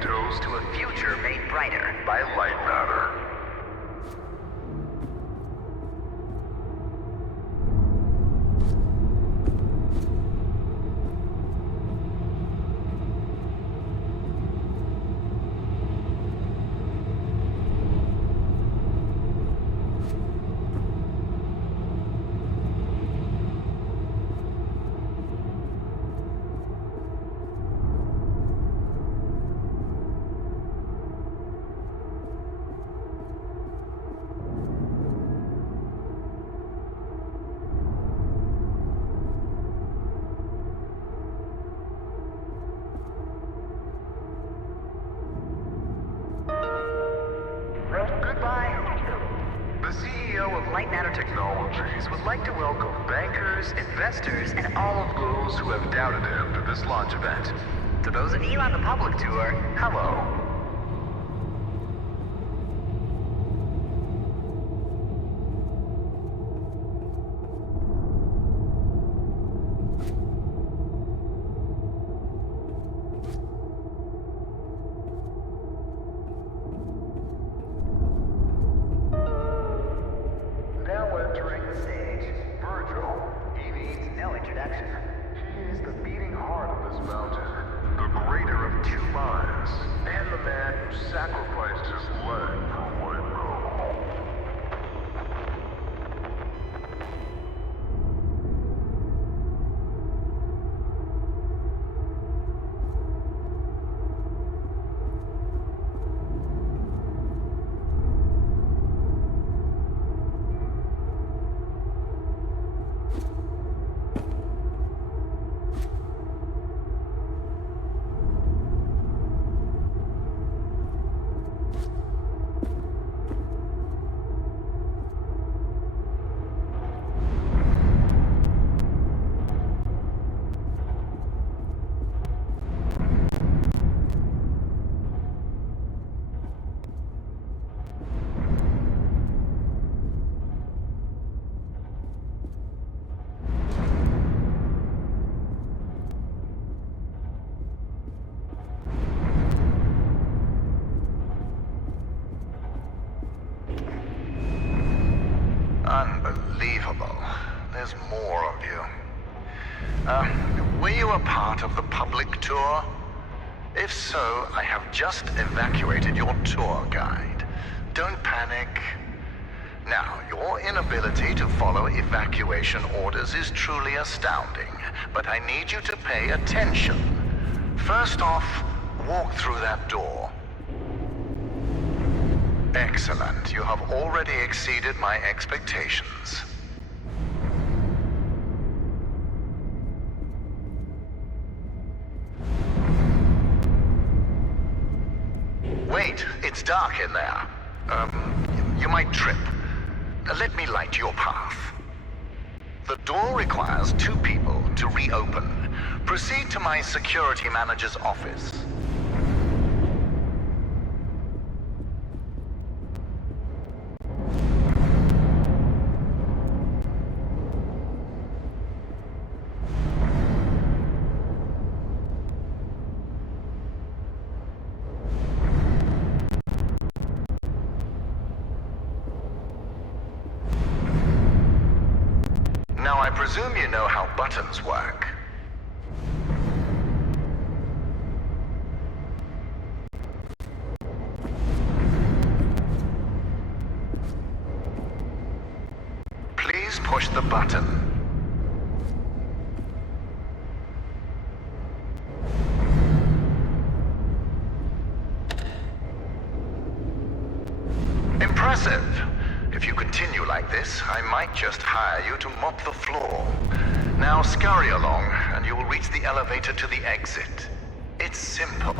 toast to a future made brighter by Lightmatter. The CEO of Lightmatter Technologies would like to welcome bankers, investors, and all of those who have doubted him to this launch event. To those of you on the public tour, hello. Unbelievable. There's more of you. Were you a part of the public tour? If so, I have just evacuated your tour guide. Don't panic. Now, your inability to follow evacuation orders is truly astounding, but I need you to pay attention. First off, walk through that door. Excellent. You have already exceeded my expectations. Wait, it's dark in there. You might trip. Let me light your path. The door requires 2 people to reopen. Proceed to my security manager's office. Now, I presume you know how buttons work. Please push the button. Impressive. If you continue like this, I might just hire you to mop the floor. Now scurry along, and you will reach the elevator to the exit. It's simple.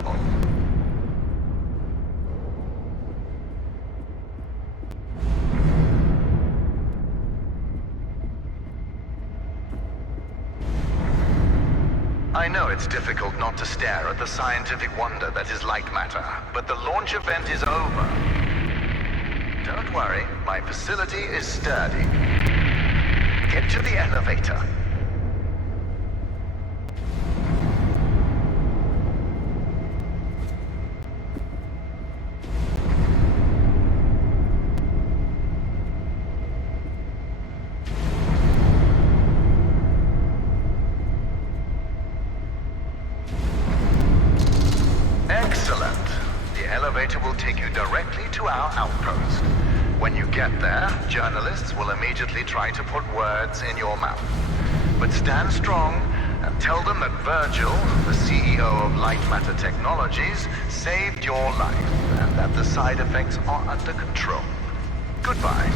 I know it's difficult not to stare at the scientific wonder that is Lightmatter, but the launch event is over. Don't worry, my facility is sturdy. Get to the elevator. will take you directly to our outpost. When you get there, journalists will immediately try to put words in your mouth. But stand strong and tell them that Virgil, the CEO of Lightmatter Technologies, saved your life and that the side effects are under control. Goodbye.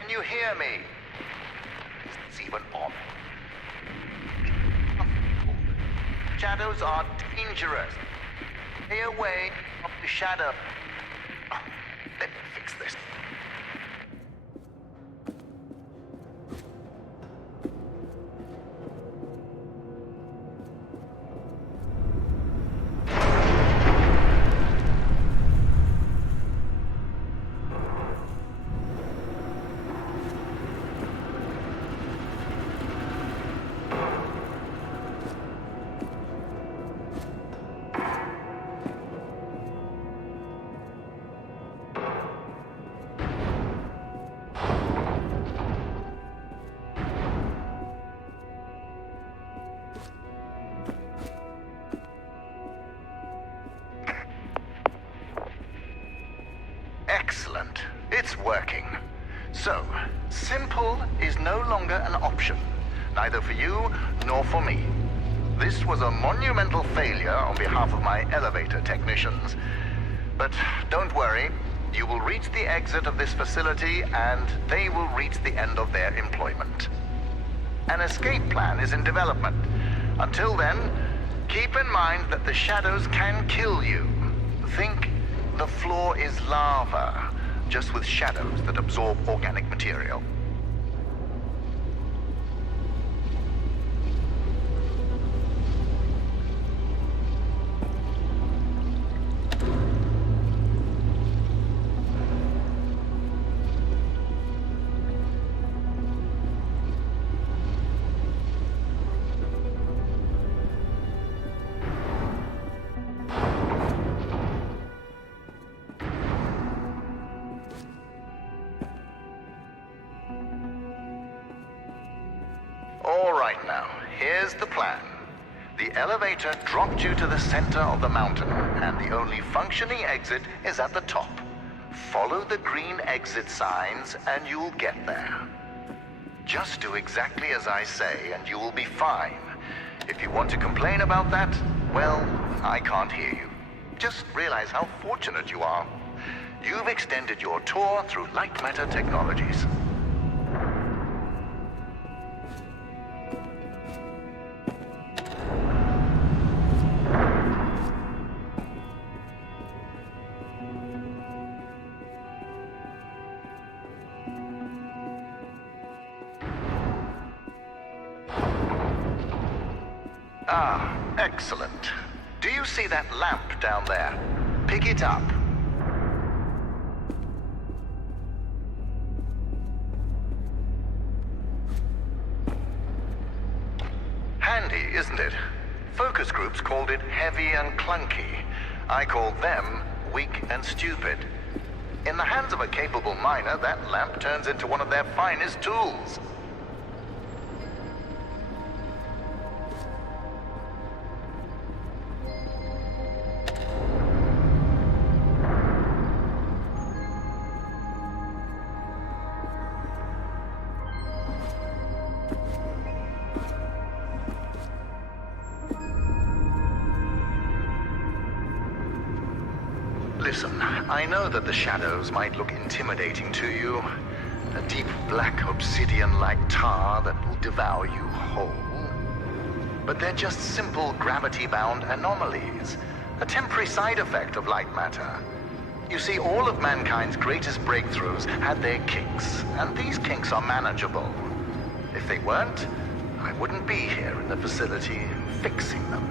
Can you hear me? Is this even on? Shadows are dangerous. Stay away from the shadow. Oh, let me fix this. Excellent. It's working. So, simple is no longer an option, neither for you nor for me. This was a monumental failure on behalf of my elevator technicians. But don't worry, you will reach the exit of this facility and they will reach the end of their employment. An escape plan is in development. Until then, keep in mind that the shadows can kill you. Think the floor is lava, just with shadows that absorb organic material. All right now, here's the plan. The elevator dropped you to the center of the mountain, and the only functioning exit is at the top. Follow the green exit signs and you'll get there. Just do exactly as I say and you will be fine. If you want to complain about that, well, I can't hear you. Just realize how fortunate you are. You've extended your tour through Lightmatter Technologies. Ah, excellent. Do you see that lamp down there? Pick it up. Handy, isn't it? Focus groups called it heavy and clunky. I call them weak and stupid. In the hands of a capable miner, that lamp turns into one of their finest tools. Listen, I know that the shadows might look intimidating to you. A deep black obsidian-like tar that will devour you whole. But they're just simple gravity-bound anomalies. A temporary side effect of Lightmatter. You see, all of mankind's greatest breakthroughs had their kinks, and these kinks are manageable. If they weren't, I wouldn't be here in the facility fixing them.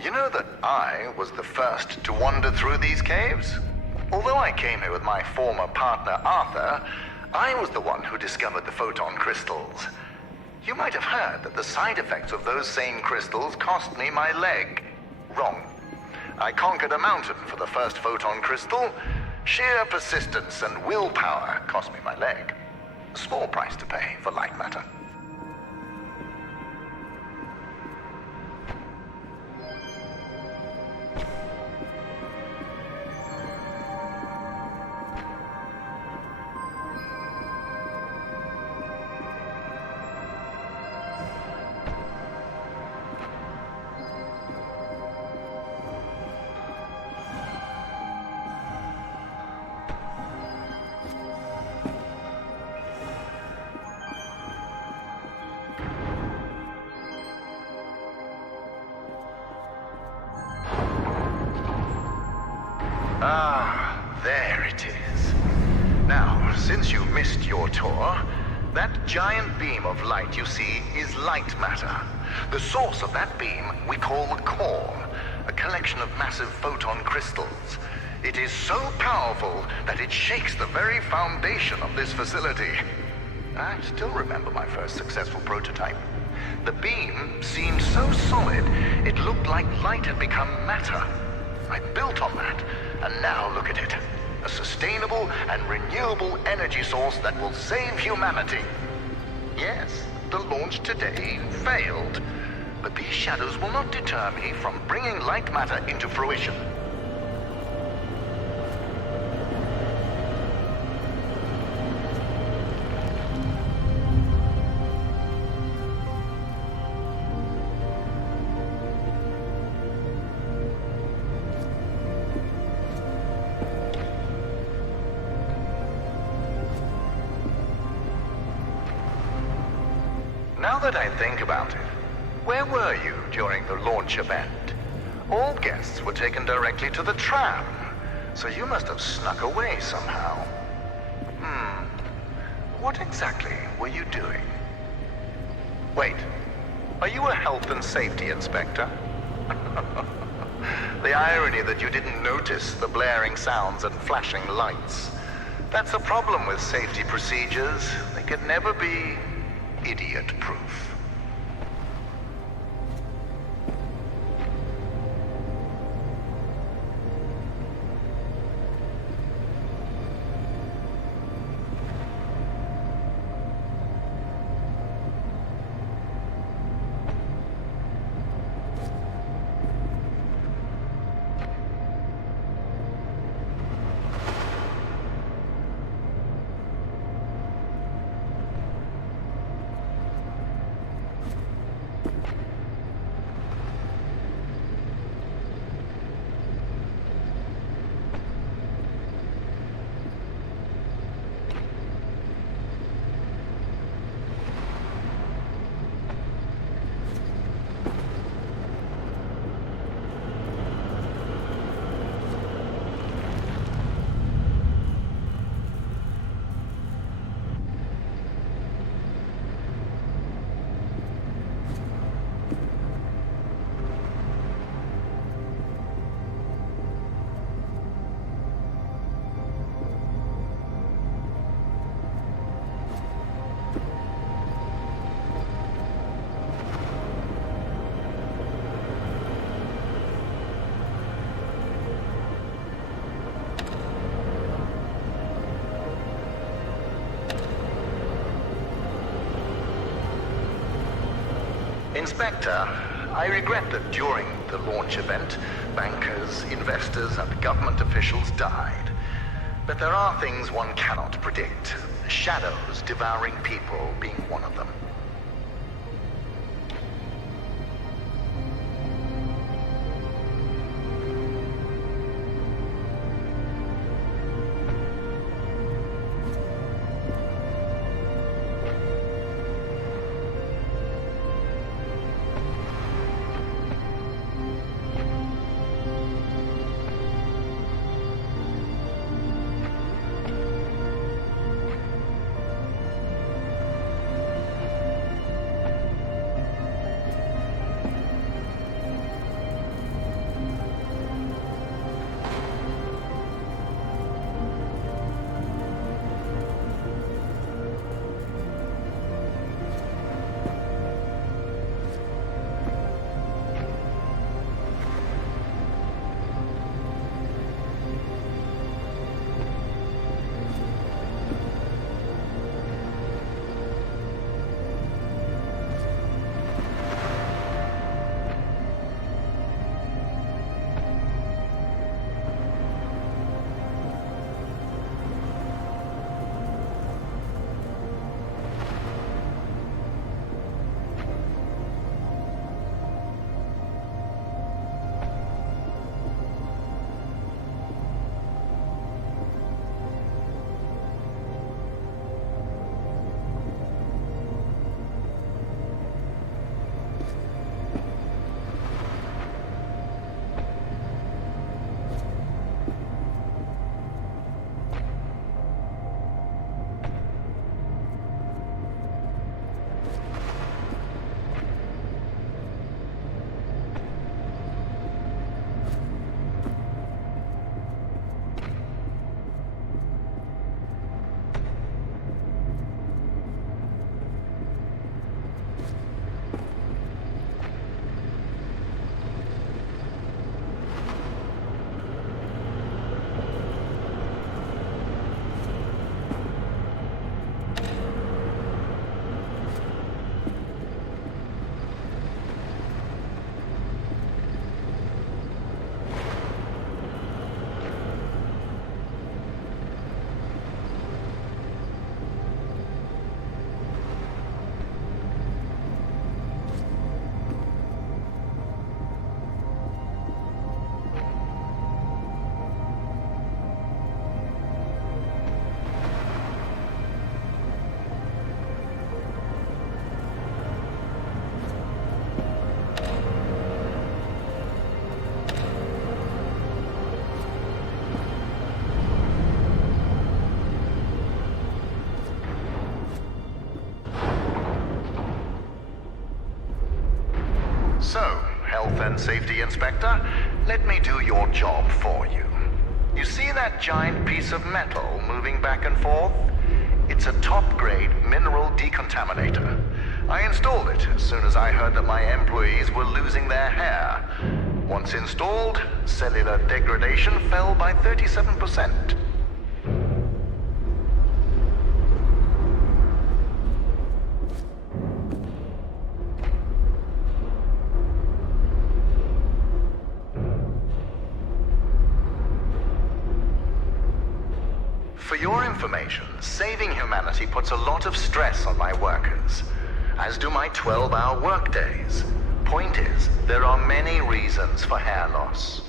You know that I was the first to wander through these caves? Although I came here with my former partner, Arthur, I was the one who discovered the photon crystals. You might have heard that the side effects of those same crystals cost me my leg. Wrong. I conquered a mountain for the first photon crystal. Sheer persistence and willpower cost me my leg. A small price to pay for Lightmatter. Ah, there it is. Now, since you missed your tour, that giant beam of light you see is Lightmatter. The source of that beam we call the core, a collection of massive photon crystals. It is so powerful that it shakes the very foundation of this facility. I still remember my first successful prototype. The beam seemed so solid, it looked like light had become matter. I built on that, and now look at it. A sustainable and renewable energy source that will save humanity. Yes, the launch today failed, but these shadows will not deter me from bringing Lightmatter into fruition. Now that I think about it, where were you during the launch event? All guests were taken directly to the tram, so you must have snuck away somehow. What exactly were you doing? Wait, are you a health and safety inspector? The irony that you didn't notice the blaring sounds and flashing lights. That's the problem with safety procedures. They could never be idiot-proof. Inspector, I regret that during the launch event, bankers, investors, and government officials died. But there are things one cannot predict. Shadows devouring people being one of them. and Safety Inspector, let me do your job for you. You see that giant piece of metal moving back and forth? It's a top-grade mineral decontaminator. I installed it as soon as I heard that my employees were losing their hair. Once installed, cellular degradation fell by 37%. For your information, saving humanity puts a lot of stress on my workers, as do my 12-hour workdays. Point is, there are many reasons for hair loss.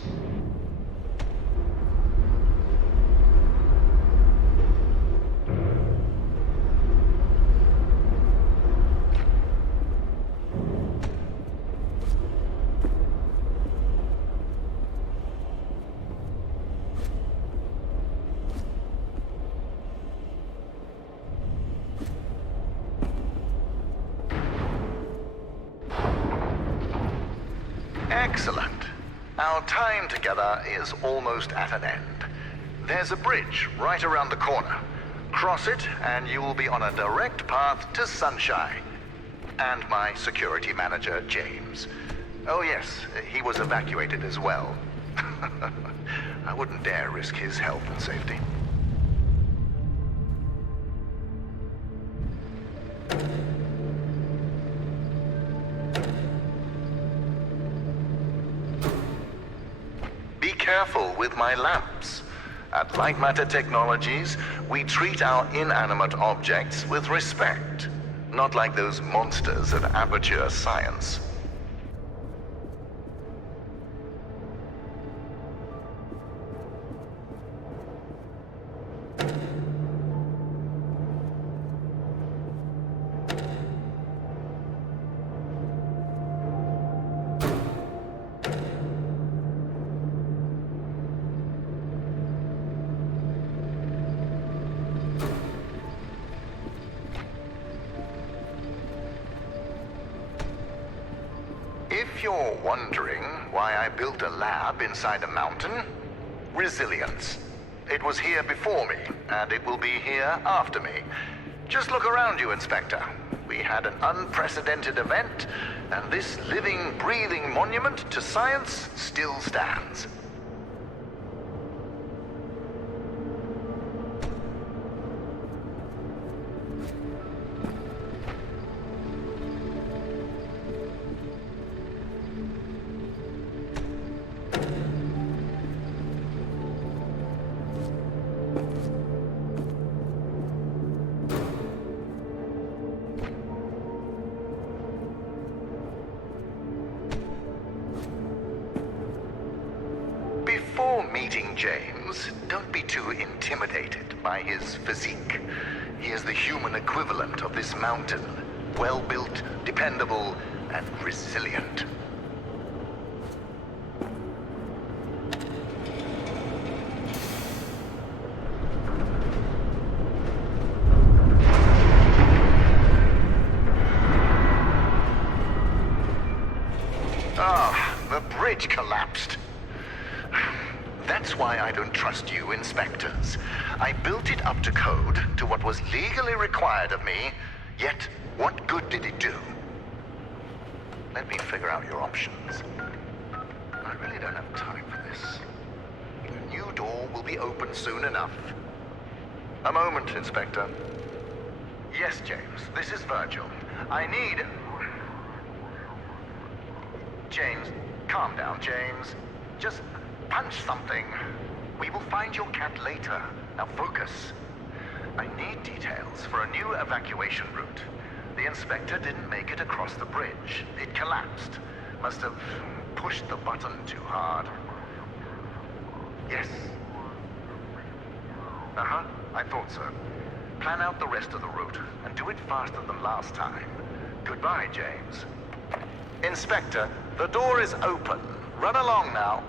Excellent. Our time together is almost at an end. There's a bridge right around the corner. Cross it and you will be on a direct path to Sunshine. And my security manager, James. Oh yes, he was evacuated as well. I wouldn't dare risk his health and safety. careful with my lamps. At Lightmatter Technologies, we treat our inanimate objects with respect, not like those monsters of amateur science. If you're wondering why I built a lab inside a mountain, resilience. It was here before me, and it will be here after me. Just look around you, Inspector. We had an unprecedented event, and this living, breathing monument to science still stands. Before meeting James, don't be too intimidated by his physique. He is the human equivalent of this mountain. Well-built, dependable, and resilient. Ah, the bridge collapsed. That's why I don't trust you, inspectors. I built it up to code, to what was legally required of me, yet what good did it do? Let me figure out your options. I really don't have time for this. The new door will be open soon enough. A moment, Inspector. Yes, James, this is Virgil. I need... James, calm down, James. Just punch something. We will find your cat later. Now focus. I need details for a new evacuation route. The inspector didn't make it across the bridge. It collapsed. Must have pushed the button too hard. Yes. Uh-huh, I thought so. Plan out the rest of the route, and do it faster than last time. Goodbye, James. Inspector, the door is open. Run along now.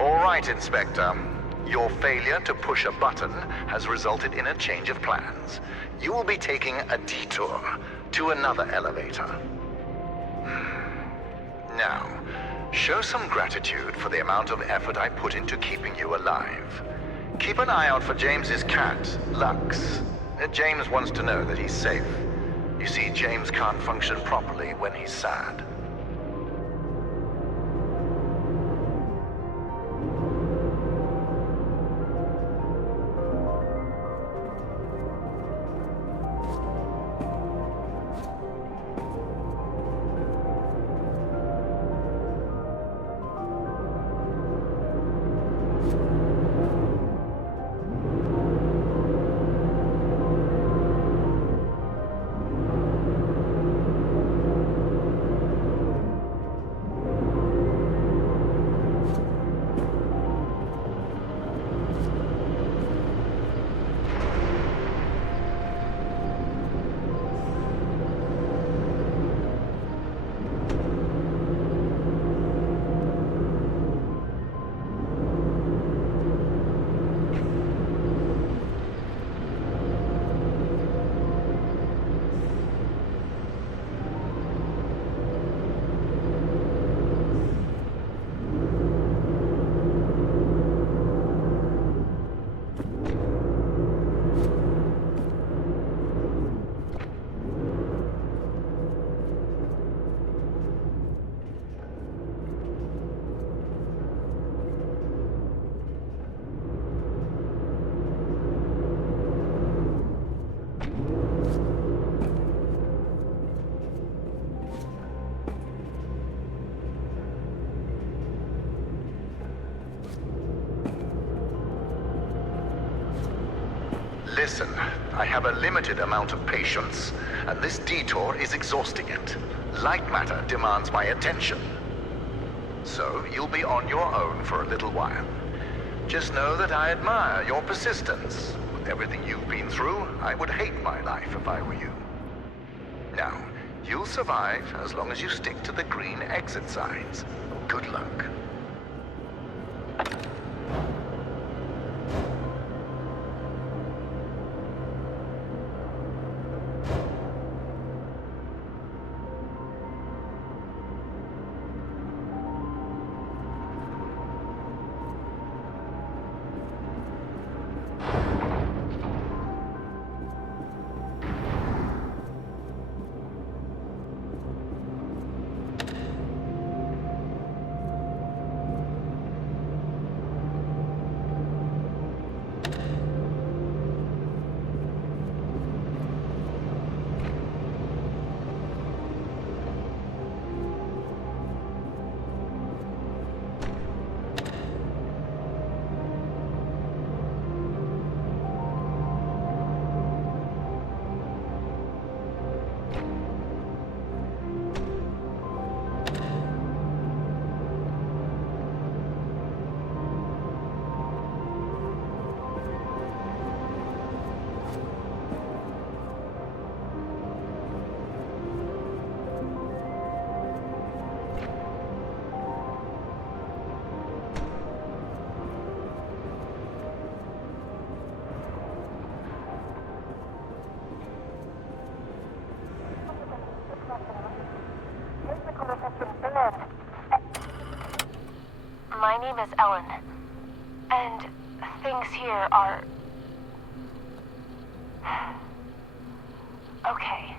Right, Inspector. Your failure to push a button has resulted in a change of plans. You will be taking a detour to another elevator. Now, show some gratitude for the amount of effort I put into keeping you alive. Keep an eye out for James's cat, Lux. James wants to know that he's safe. You see, James can't function properly when he's sad. Listen, I have a limited amount of patience, and this detour is exhausting it. Lightmatter demands my attention. So, you'll be on your own for a little while. Just know that I admire your persistence. With everything you've been through, I would hate my life if I were you. Now, you'll survive as long as you stick to the green exit signs. Good luck. My name is Ellen, and things here are... Okay.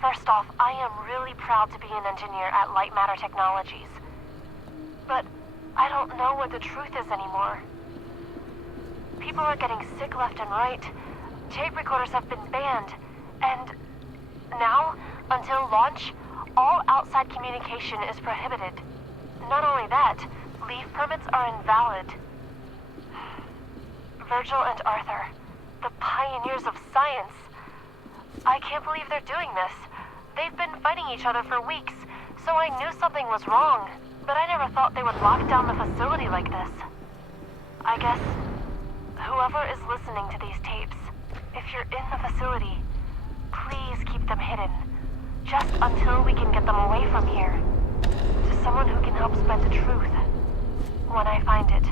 First off, I am really proud to be an engineer at Lightmatter Technologies. But I don't know what the truth is anymore. People are getting sick left and right. Tape recorders have been banned, and now, until launch, all outside communication is prohibited. Not only that, leave permits are invalid. Virgil and Arthur, the pioneers of science. I can't believe they're doing this. They've been fighting each other for weeks, so I knew something was wrong, but I never thought they would lock down the facility like this. I guess whoever is listening to these tapes, if you're in the facility, please keep them hidden. Just until we can get them away from here. To someone who can help spread the truth. When I find it.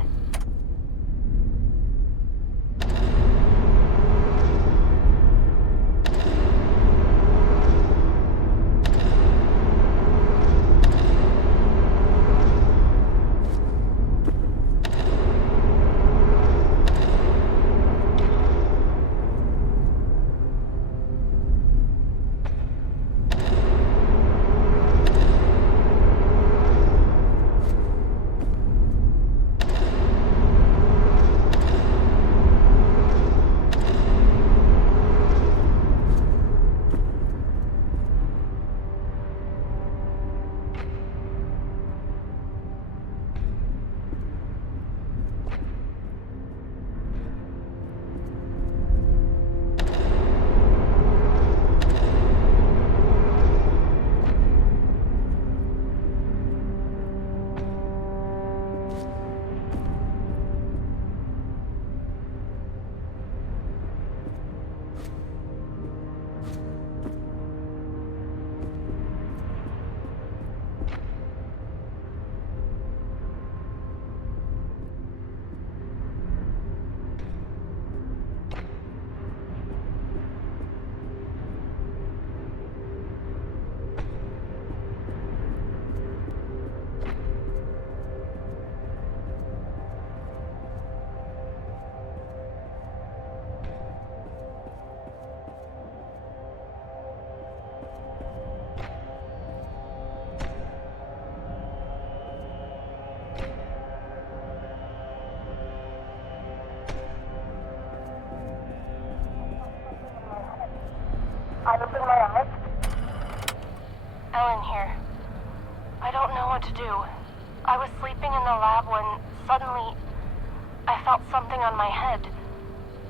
I open my eyes. Ellen here. I don't know what to do. I was sleeping in the lab when suddenly I felt something on my head.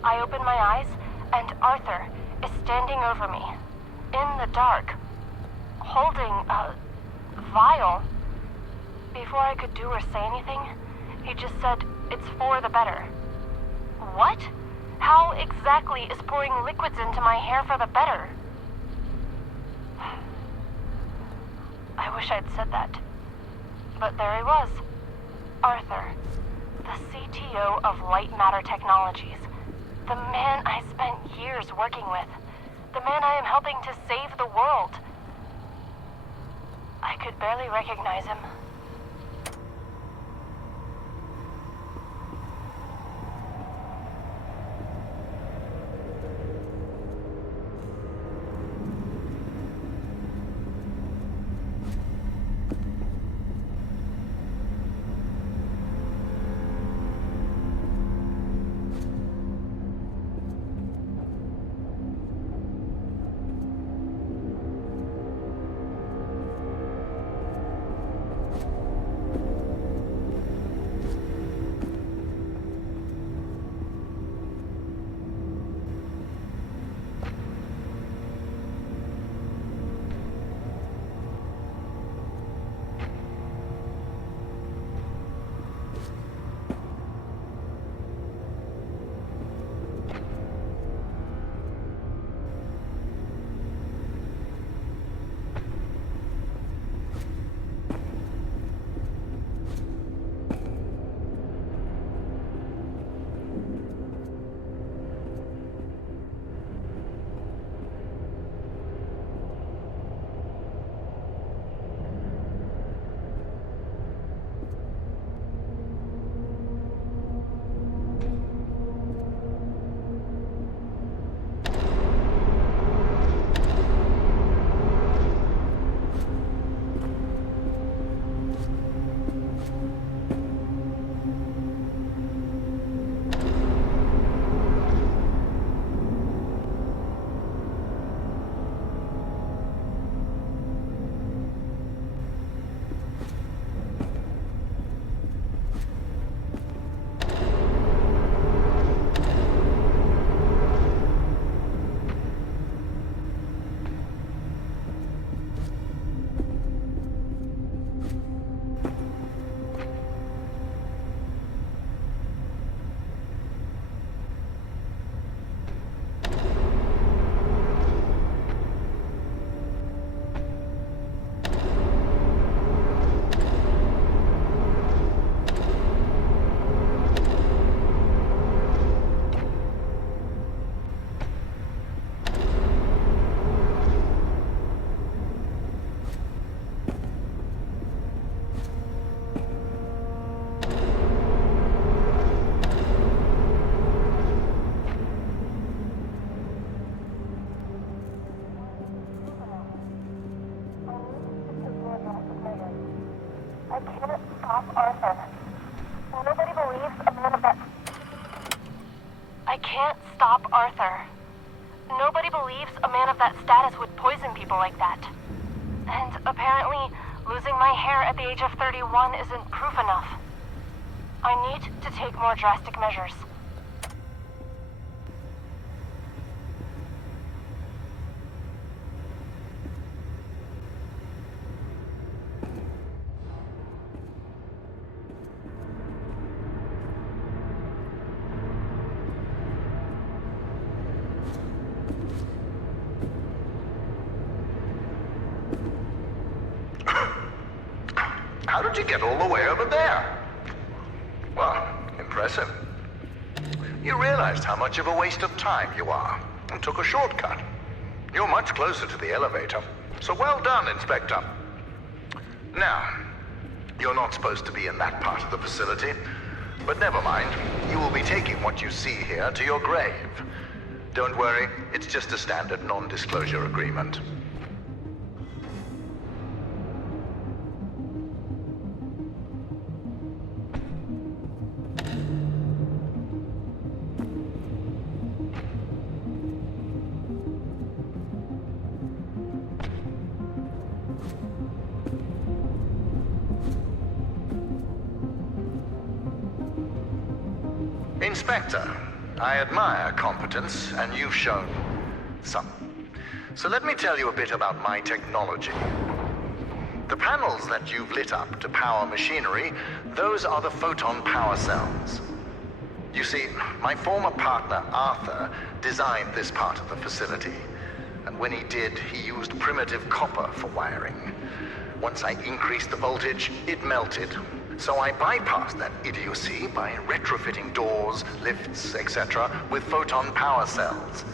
I open my eyes, and Arthur is standing over me, in the dark, holding a vial. Before I could do or say anything, he just said, "It's for the better." What? How exactly is pouring liquids into my hair for the better? I wish I'd said that. But there he was. Arthur, the CTO of Lightmatter Technologies. The man I spent years working with. The man I am helping to save the world. I could barely recognize him. I can't stop Arthur. Nobody believes a man of that... I can't stop Arthur. Nobody believes a man of that status would poison people like that. And apparently, losing my hair at the age of 31 isn't proof enough. I need to take more drastic measures. How did you get all the way over there? Well, impressive. You realized how much of a waste of time you are, and took a shortcut. You're much closer to the elevator, so well done, Inspector. Now, you're not supposed to be in that part of the facility, but never mind. You will be taking what you see here to your grave. Don't worry, it's just a standard non-disclosure agreement. Inspector, I admire competence, and you've shown some. So let me tell you a bit about my technology. The panels that you've lit up to power machinery, those are the photon power cells. You see, my former partner, Arthur, designed this part of the facility. And when he did, he used primitive copper for wiring. Once I increased the voltage, it melted. So I bypassed that idiocy by retrofitting doors, lifts, etc. with photon power cells.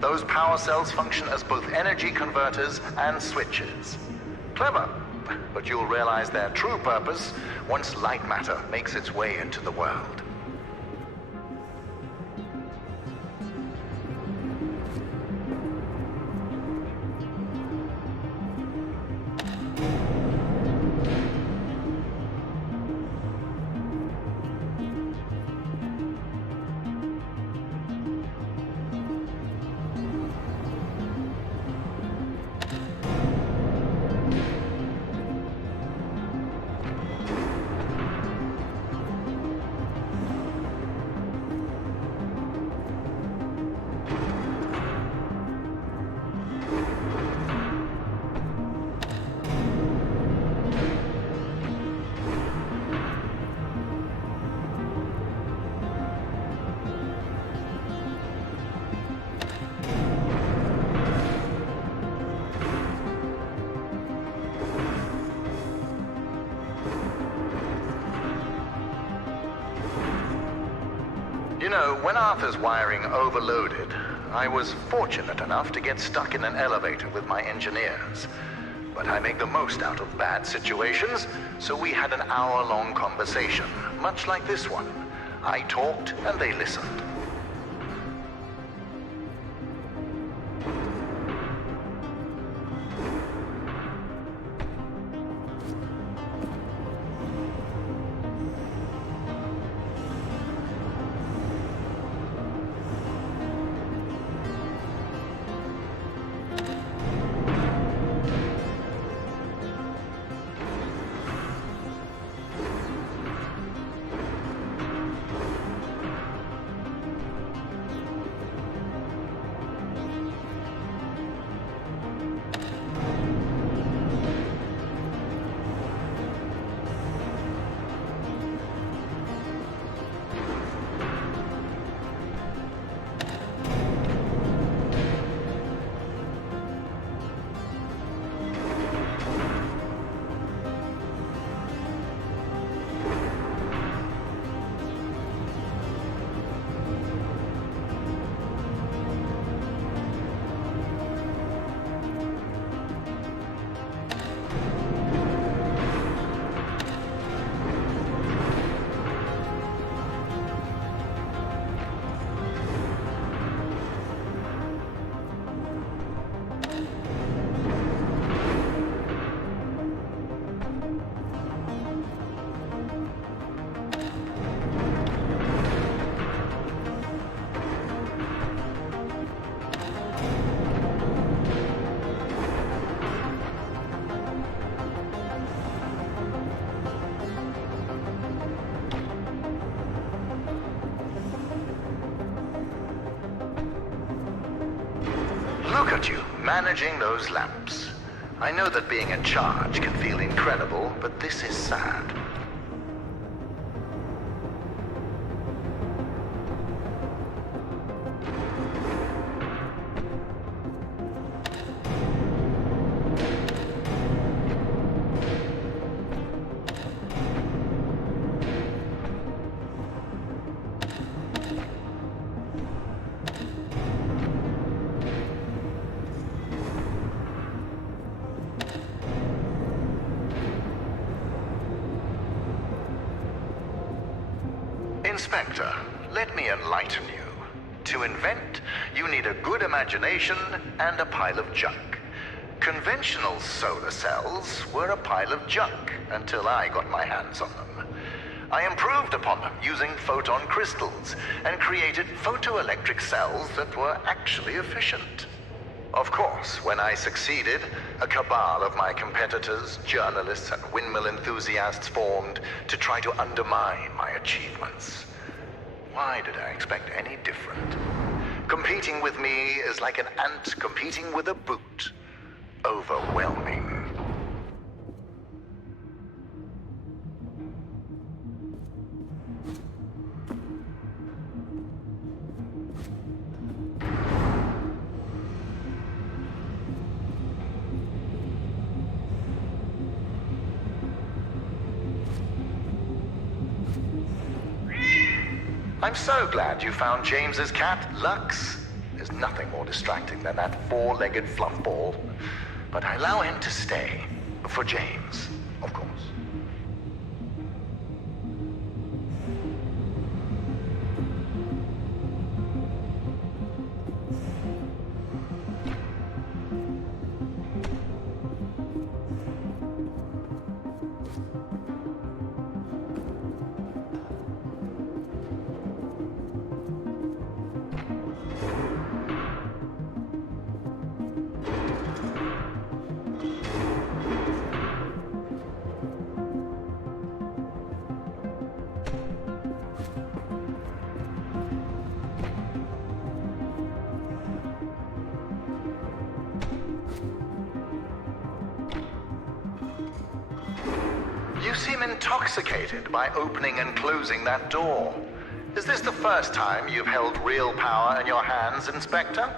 Those power cells function as both energy converters and switches. Clever, but you'll realize their true purpose once Lightmatter makes its way into the world. You know, when Arthur's wiring overloaded, I was fortunate enough to get stuck in an elevator with my engineers. But I make the most out of bad situations, so we had an hour-long conversation, much like this one. I talked and they listened. Look at you, managing those lamps. I know that being in charge can feel incredible, but this is sad. Inspector, let me enlighten you. To invent, you need a good imagination and a pile of junk. Conventional solar cells were a pile of junk until I got my hands on them. I improved upon them using photon crystals and created photoelectric cells that were actually efficient. Of course, when I succeeded, a cabal of my competitors, journalists, and windmill enthusiasts formed to try to undermine my achievements. Why did I expect any different? Competing with me is like an ant competing with a boot. Overwhelming. I'm so glad you found James's cat, Lux. There's nothing more distracting than that four-legged fluffball. But I allow him to stay. For James, of course. You seem intoxicated by opening and closing that door. Is this the first time you've held real power in your hands, Inspector?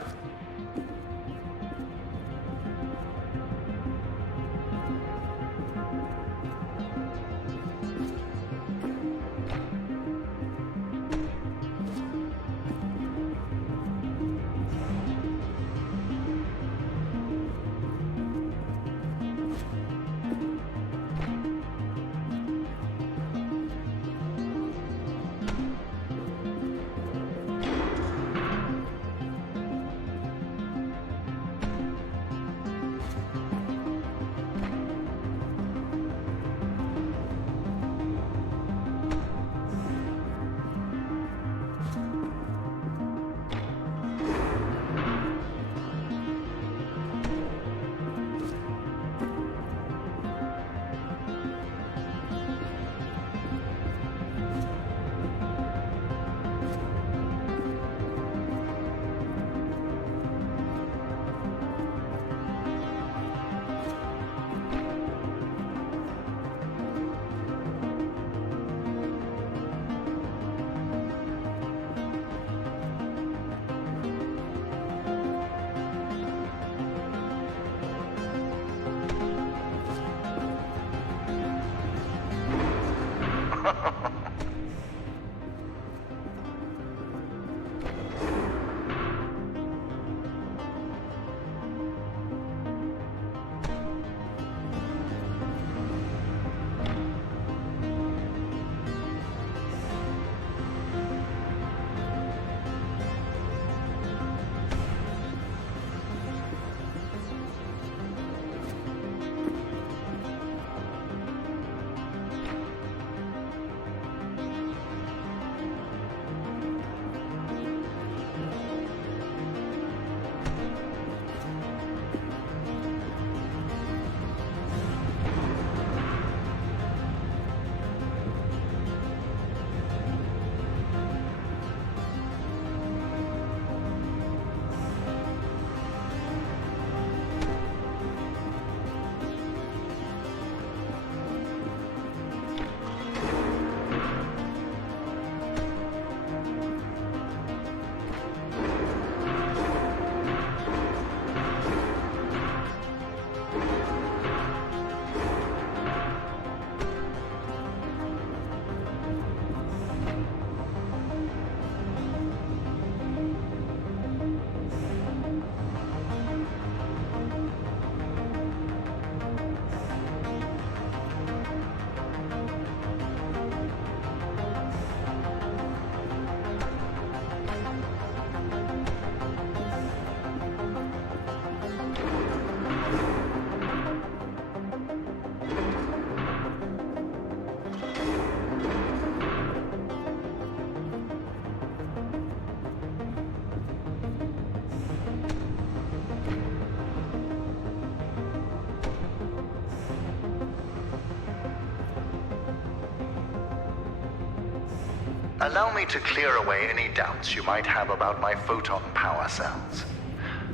Allow me to clear away any doubts you might have about my photon power cells.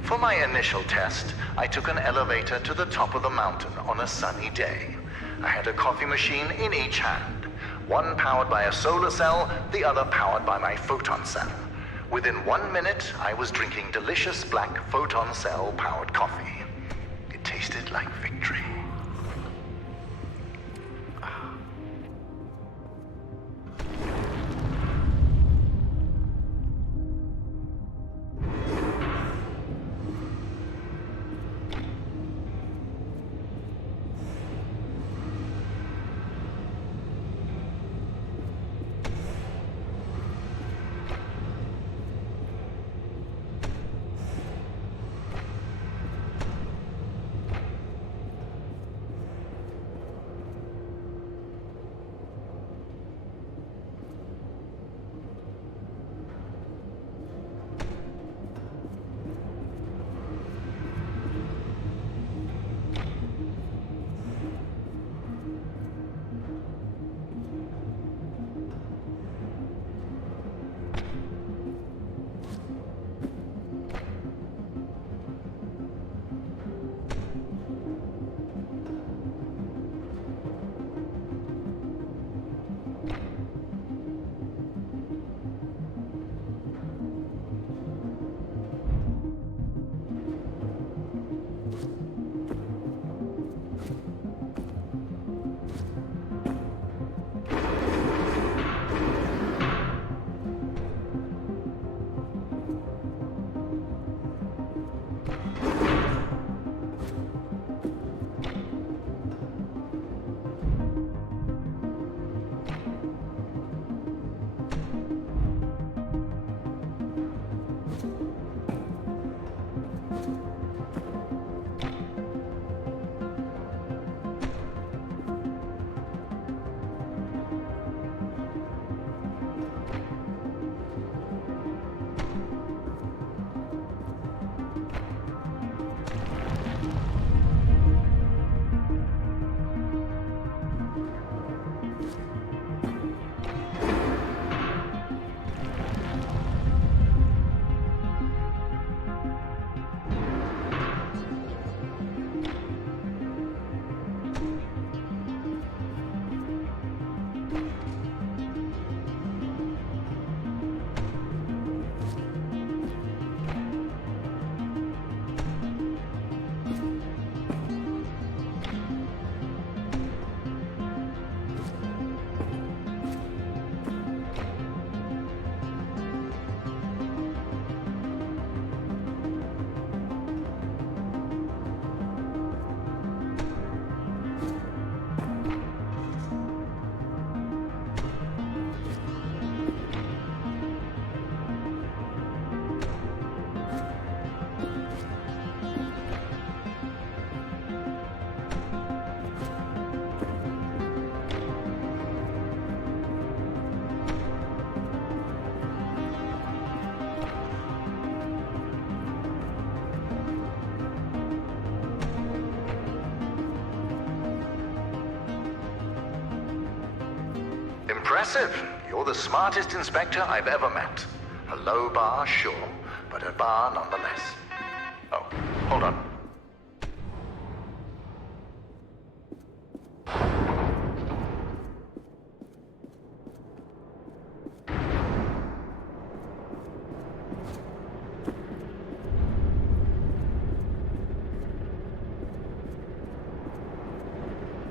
For my initial test, I took an elevator to the top of the mountain on a sunny day. I had a coffee machine in each hand, one powered by a solar cell, the other powered by my photon cell. Within 1 minute, I was drinking delicious black photon cell-powered coffee. It tasted like victory. Impressive. You're the smartest inspector I've ever met. A low bar, sure, but a bar nonetheless. Oh, hold on.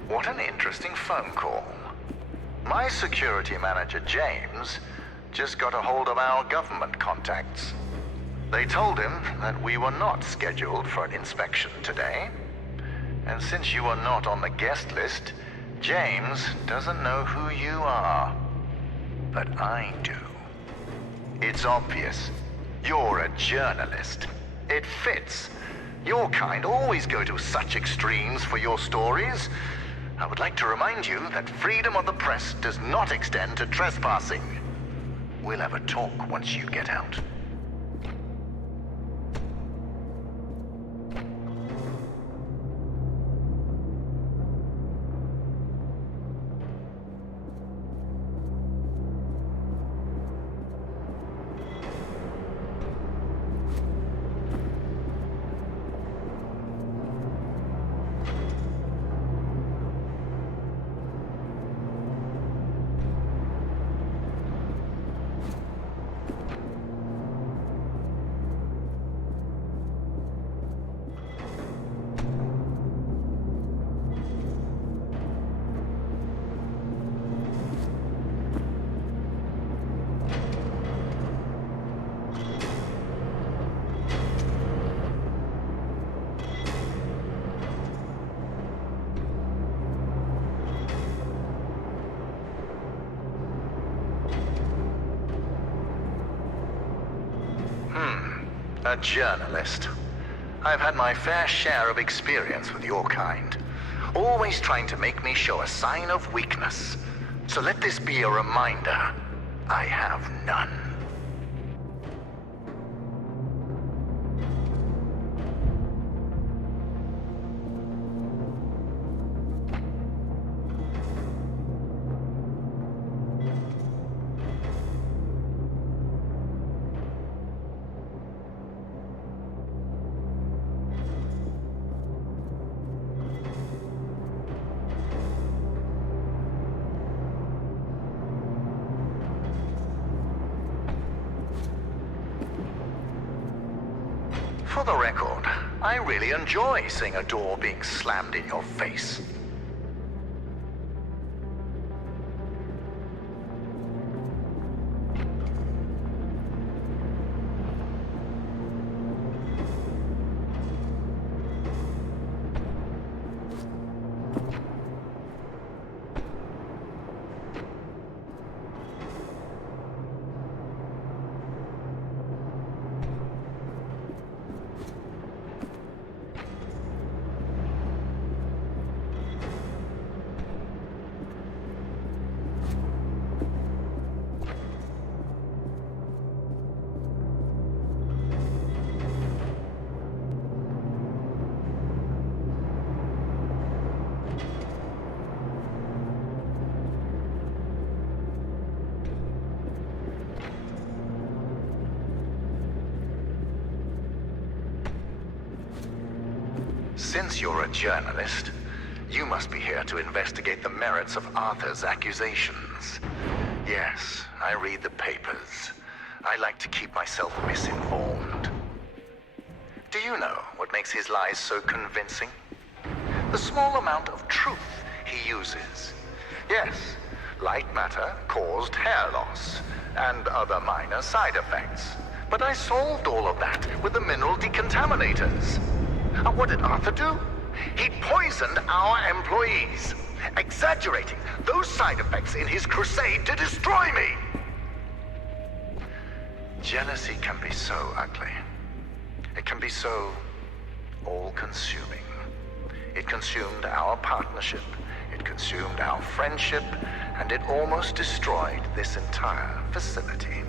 What an interesting phone call. My security manager, James, just got a hold of our government contacts. They told him that we were not scheduled for an inspection today. And since you are not on the guest list, James doesn't know who you are. But I do. It's obvious. You're a journalist. It fits. Your kind always go to such extremes for your stories. I would like to remind you that freedom of the press does not extend to trespassing. We'll have a talk once you get out. A journalist. I've had my fair share of experience with your kind. Always trying to make me show a sign of weakness. So let this be a reminder. I have none. For the record, I really enjoy seeing a door being slammed in your face. Since you're a journalist, you must be here to investigate the merits of Arthur's accusations. Yes, I read the papers. I like to keep myself misinformed. Do you know what makes his lies so convincing? The small amount of truth he uses. Yes, Lightmatter caused hair loss and other minor side effects. But I solved all of that with the mineral decontaminators. And what did Arthur do? He poisoned our employees, exaggerating those side effects in his crusade to destroy me. Jealousy can be so ugly. It can be so all-consuming. It consumed our partnership, it consumed our friendship, and it almost destroyed this entire facility.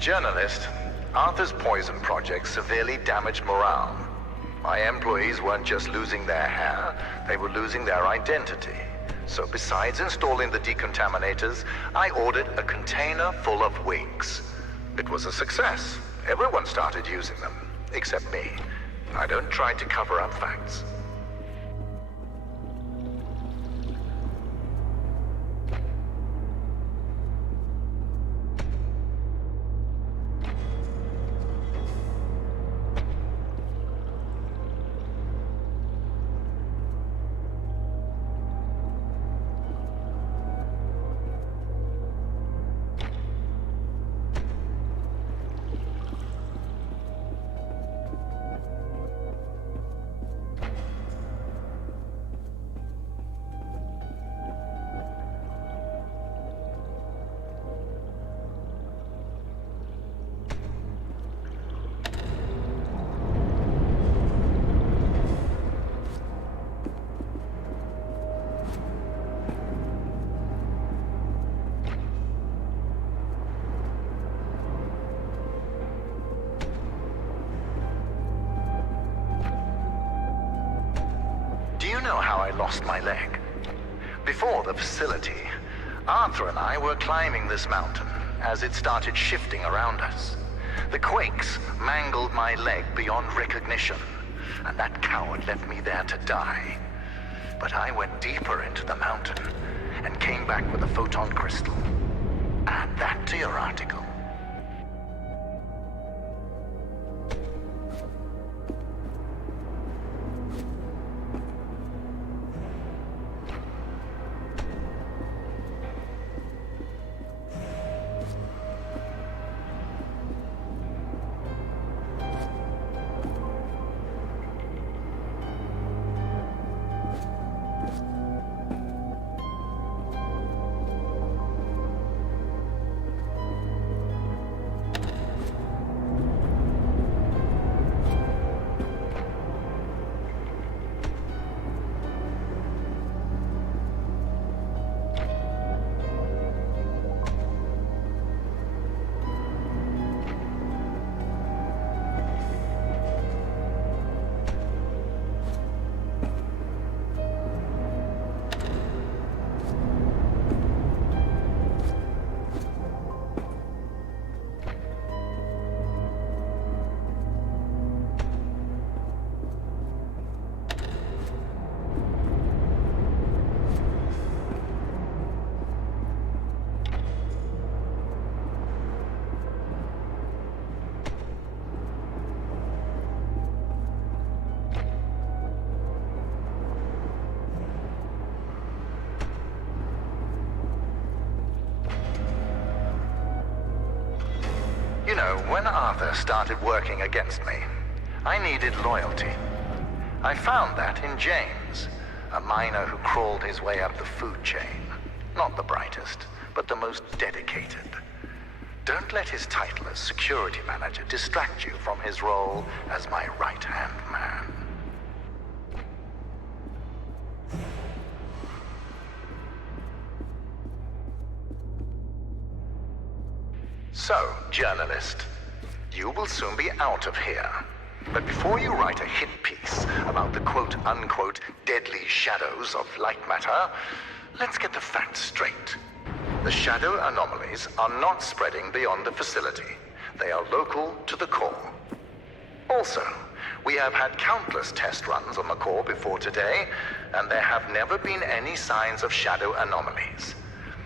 Journalist, Arthur's poison project severely damaged morale. My employees weren't just losing their hair, they were losing their identity. So besides installing the decontaminators, I ordered a container full of wigs. It was a success. Everyone started using them, except me. I don't try to cover up facts. know how I lost my leg. Before the facility, Arthur and I were climbing this mountain as it started shifting around us. The quakes mangled my leg beyond recognition, and that coward left me there to die. But I went deeper into the mountain and came back with a photon crystal. Add that to your article. You know, when Arthur started working against me, I needed loyalty. I found that in James, a miner who crawled his way up the food chain. Not the brightest, but the most dedicated. Don't let his title as security manager distract you from his role as my right-hand man. So, journalist, you will soon be out of here. But before you write a hit piece about the quote-unquote deadly shadows of Lightmatter, let's get the facts straight. The shadow anomalies are not spreading beyond the facility. They are local to the core. Also, we have had countless test runs on the core before today, and there have never been any signs of shadow anomalies.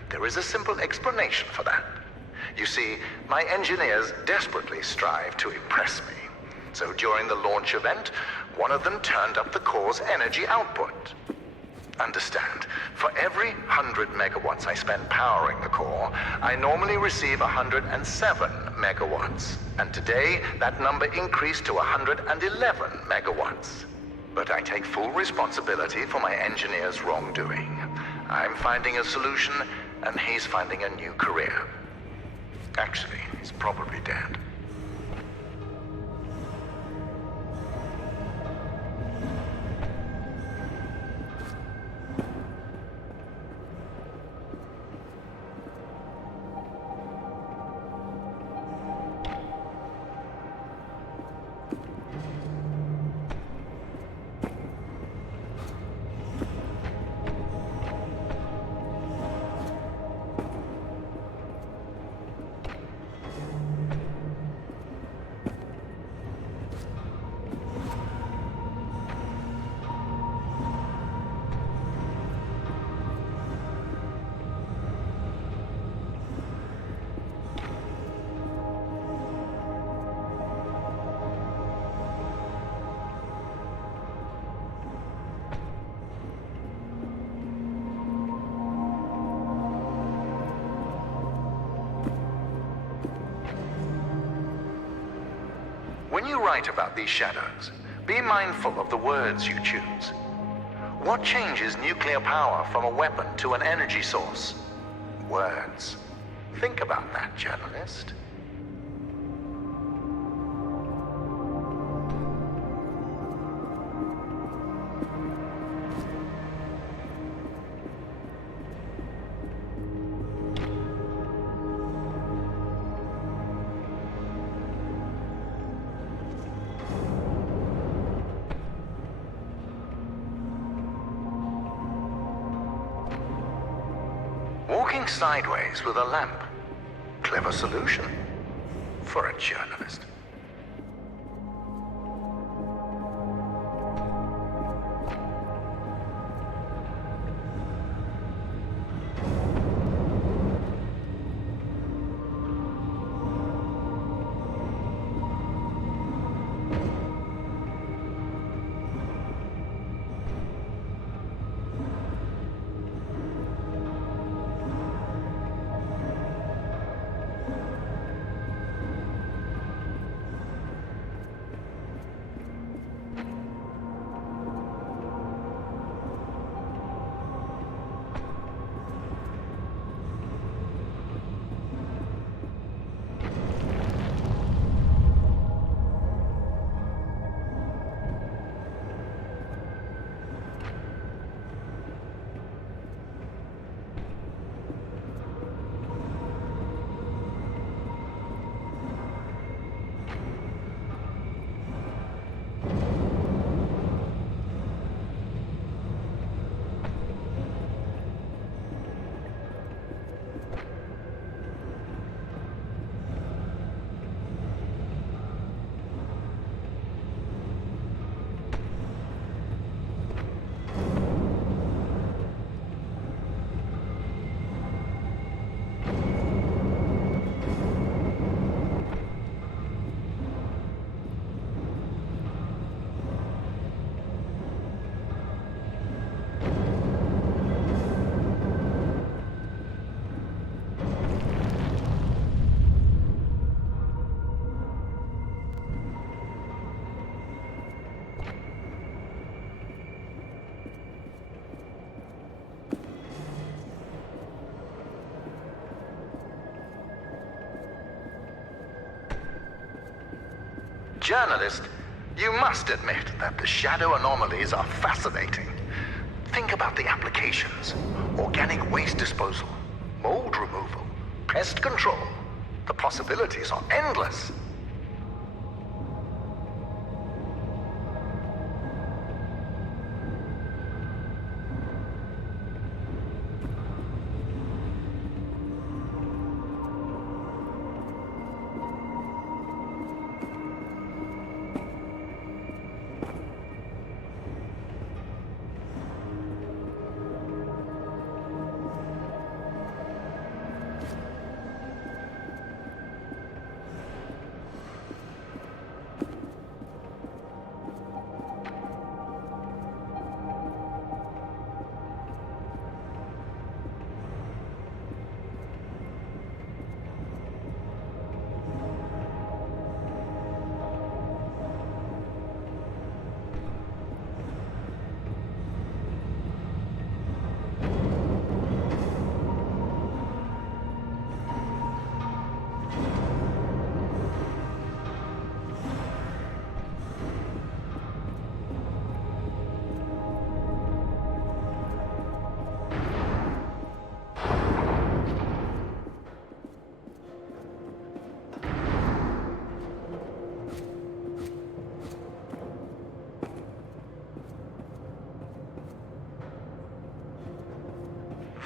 There is a simple explanation for that. You see, my engineers desperately strive to impress me. So during the launch event, one of them turned up the core's energy output. Understand, for every 100 megawatts I spend powering the core, I normally receive 107 megawatts. And today, that number increased to 111 megawatts. But I take full responsibility for my engineer's wrongdoing. I'm finding a solution, and he's finding a new career. Actually, he's probably dead. When you write about these shadows, be mindful of the words you choose. What changes nuclear power from a weapon to an energy source? Words. Think about that, journalist. Think sideways with a lamp. Clever solution for a journalist. Journalist, you must admit that the shadow anomalies are fascinating. Think about the applications. Organic waste disposal, mold removal, pest control. The possibilities are endless.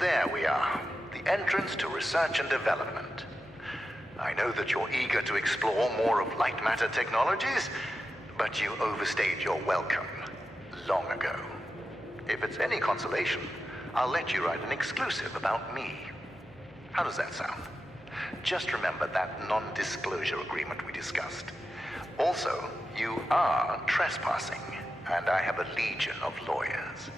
There we are, the entrance to research and development. I know that you're eager to explore more of Lightmatter technologies, but you overstayed your welcome long ago. If it's any consolation, I'll let you write an exclusive about me. How does that sound? Just remember that non-disclosure agreement we discussed. Also, you are trespassing, and I have a legion of lawyers.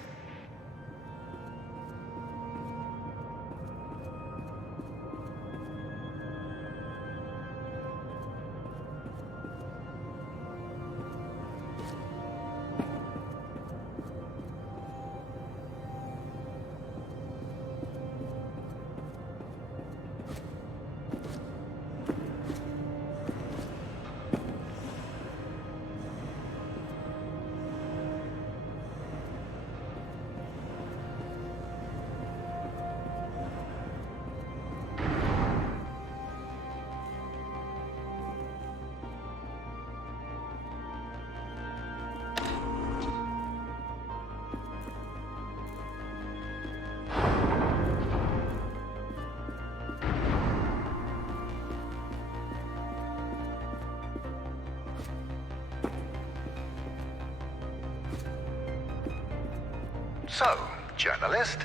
So, journalist,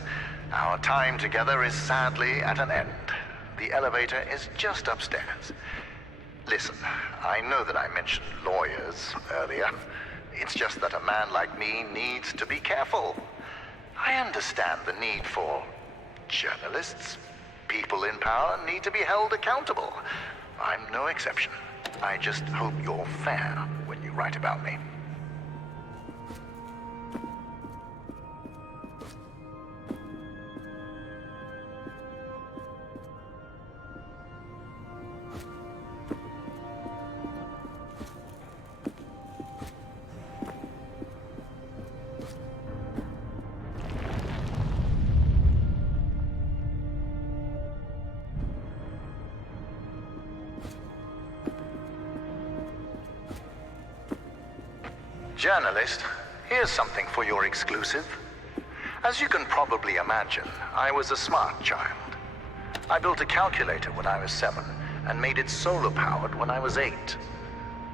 our time together is sadly at an end. The elevator is just upstairs. Listen, I know that I mentioned lawyers earlier. It's just that a man like me needs to be careful. I understand the need for journalists. People in power need to be held accountable. I'm no exception. I just hope you're fair when you write about me. Journalist, here's something for your exclusive. As you can probably imagine, I was a smart child. I built a calculator when I was 7 and made it solar-powered when I was 8.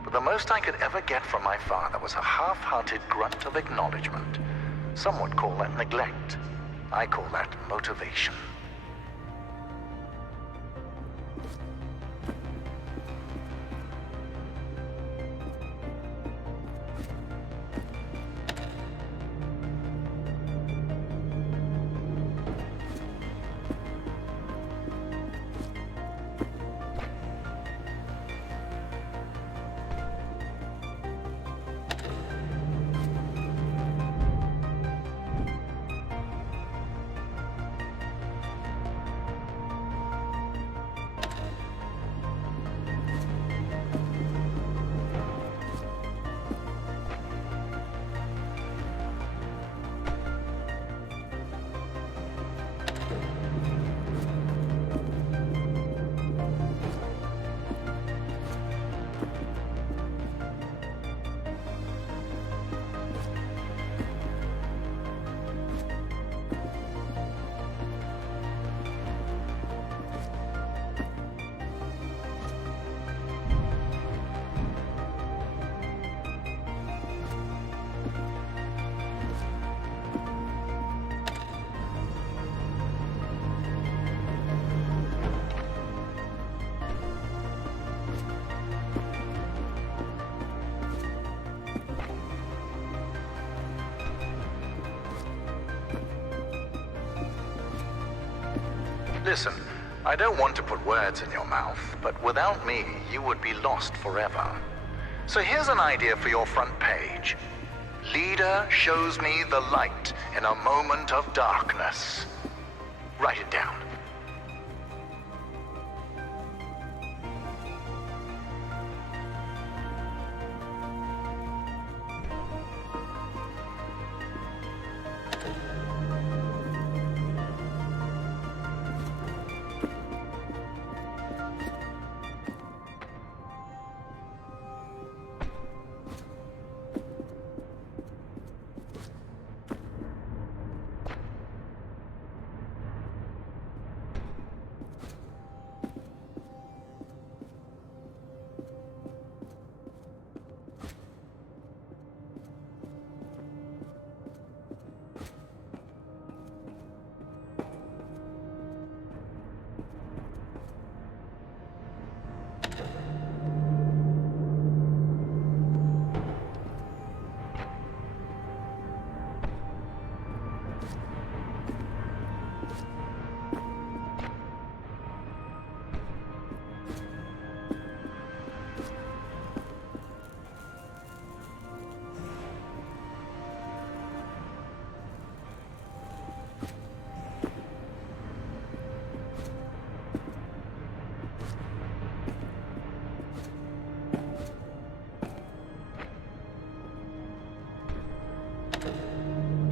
But the most I could ever get from my father was a half-hearted grunt of acknowledgement. Some would call that neglect. I call that motivation. Listen, I don't want to put words in your mouth, but without me, you would be lost forever. So here's an idea for your front page. Leader shows me the light in a moment of darkness. Write it down.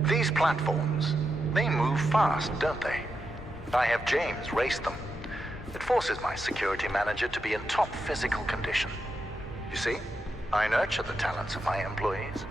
These platforms, they move fast, don't they? I have James race them. It forces my security manager to be in top physical condition. You see, I nurture the talents of my employees.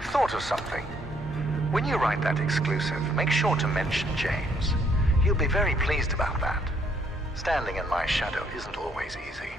I've thought of something. When you write that exclusive, make sure to mention James. He'll be very pleased about that. Standing in my shadow isn't always easy.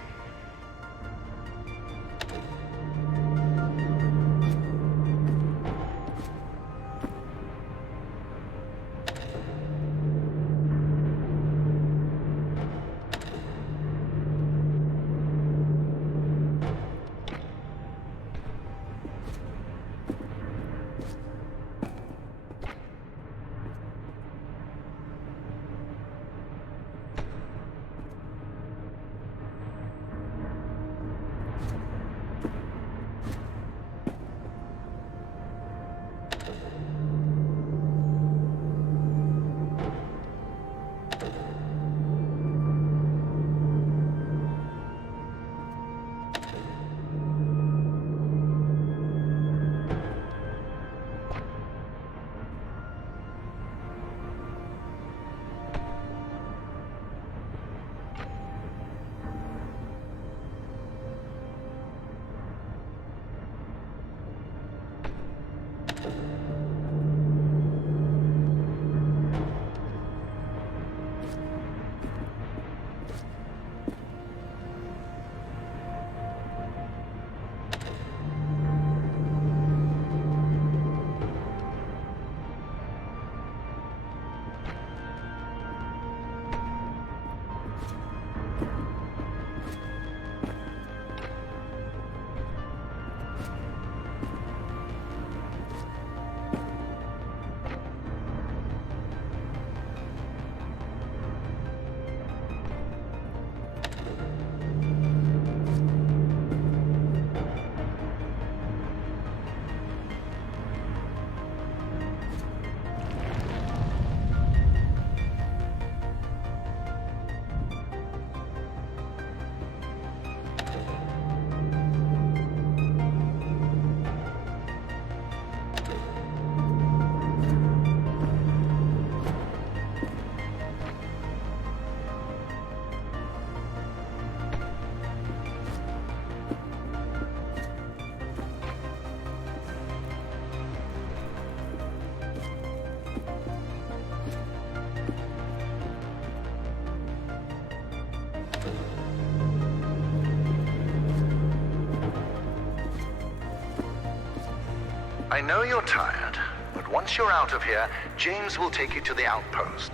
I know you're tired, but once you're out of here, James will take you to the outpost.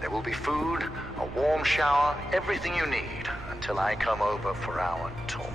There will be food, a warm shower, everything you need, until I come over for our talk.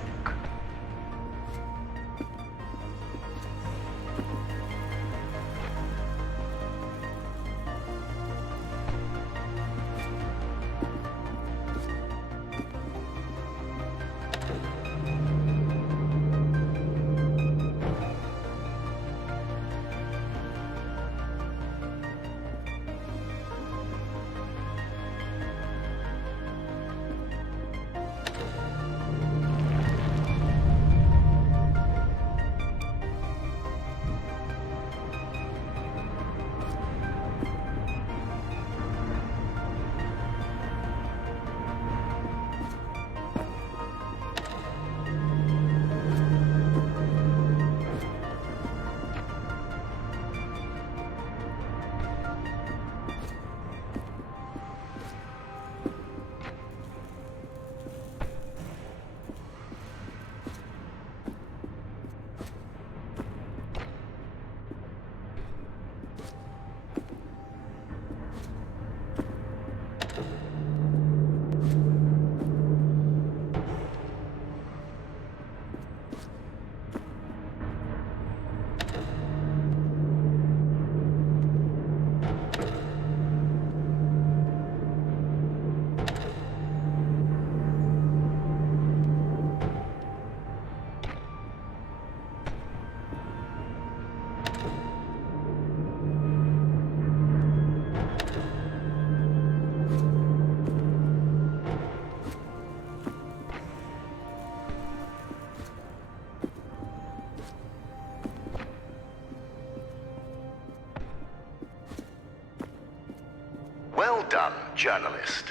Well done, journalist.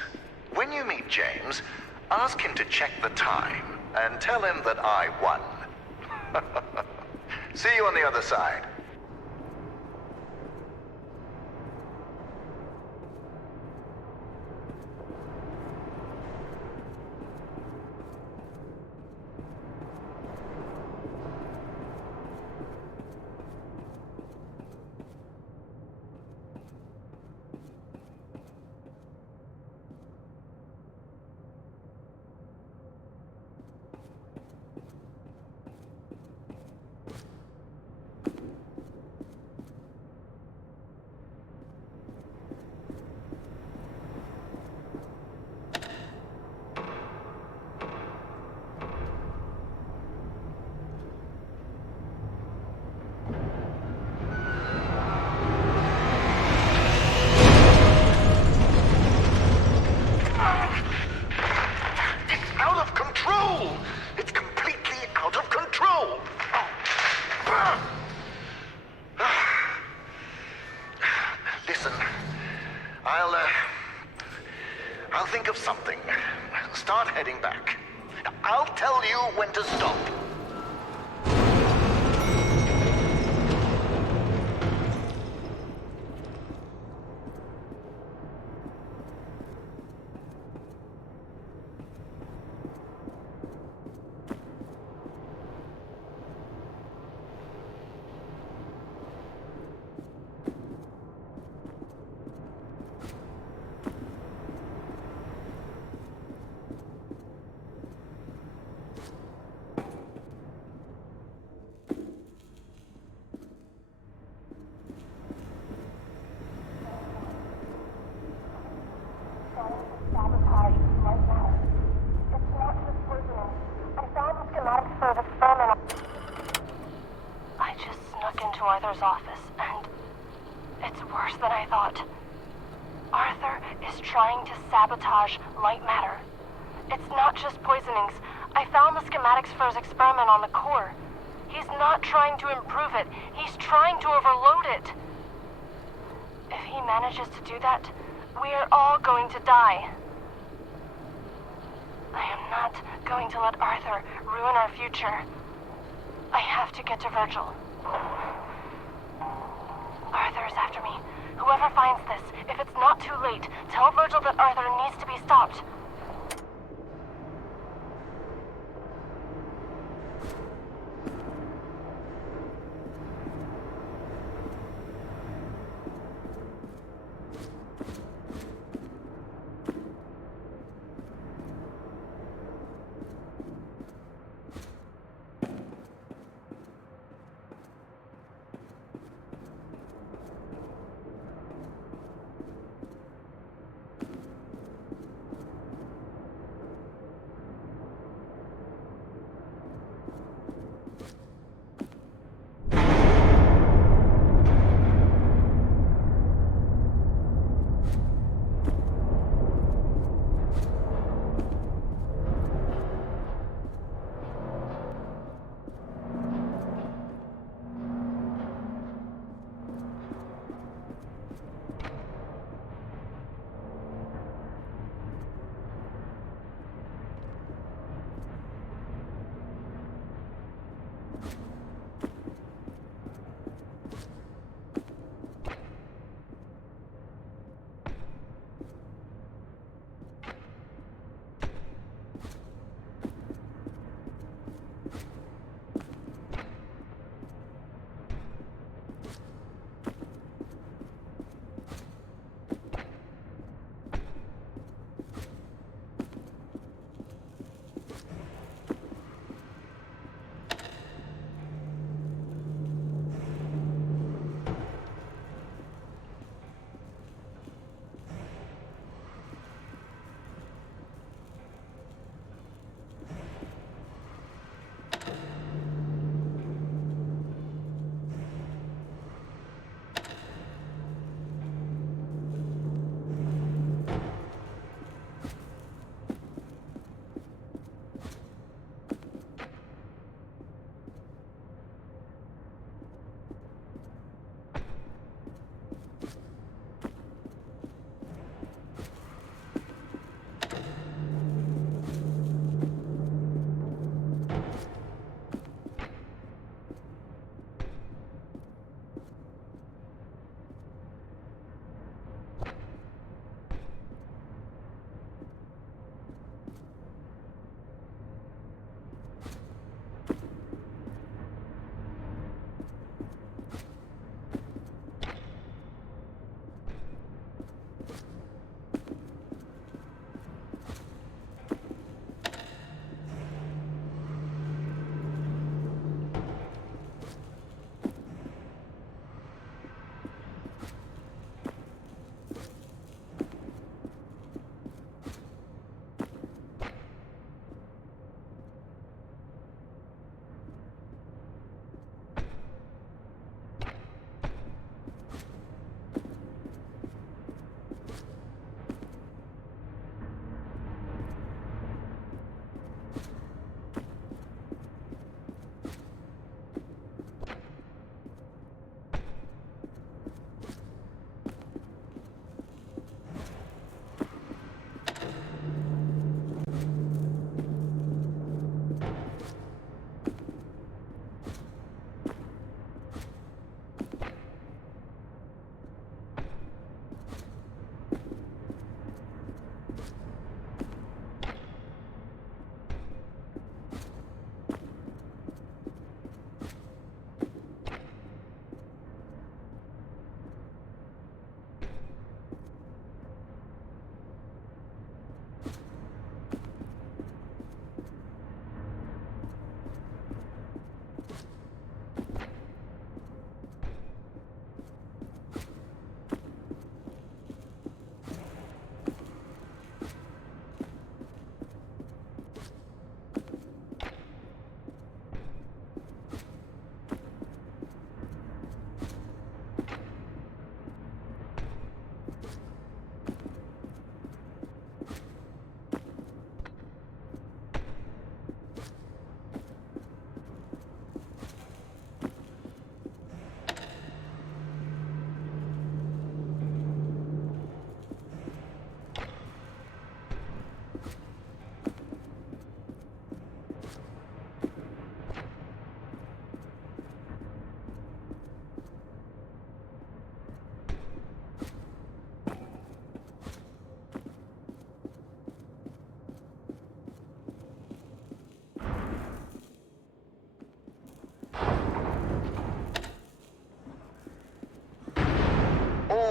When you meet James, ask him to check the time and tell him that I won. See you on the other side. heading back. I'll tell you when to stop. I just snuck into Arthur's office, and it's worse than I thought. Arthur is trying to sabotage Lightmatter. It's not just poisonings. I found the schematics for his experiment on the core. He's not trying to improve it. He's trying to overload it. If he manages to do that, we are all going to die. I am not going to let Arthur ruin our future. I have to get to Virgil. Arthur is after me. Whoever finds this, if it's not too late, tell Virgil that Arthur needs to be stopped.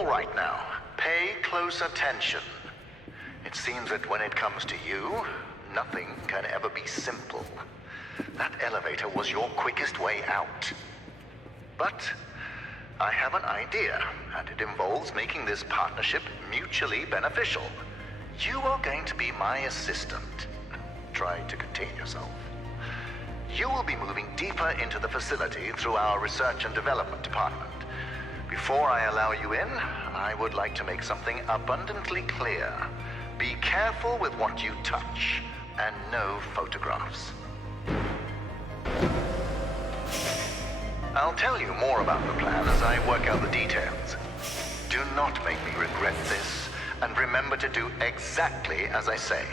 All right now, pay close attention. It seems that when it comes to you, nothing can ever be simple. That elevator was your quickest way out. But I have an idea, and it involves making this partnership mutually beneficial. You are going to be my assistant. Try to contain yourself. You will be moving deeper into the facility through our research and development department. Before I allow you in, I would like to make something abundantly clear. Be careful with what you touch, and no photographs. I'll tell you more about the plan as I work out the details. Do not make me regret this, and remember to do exactly as I say.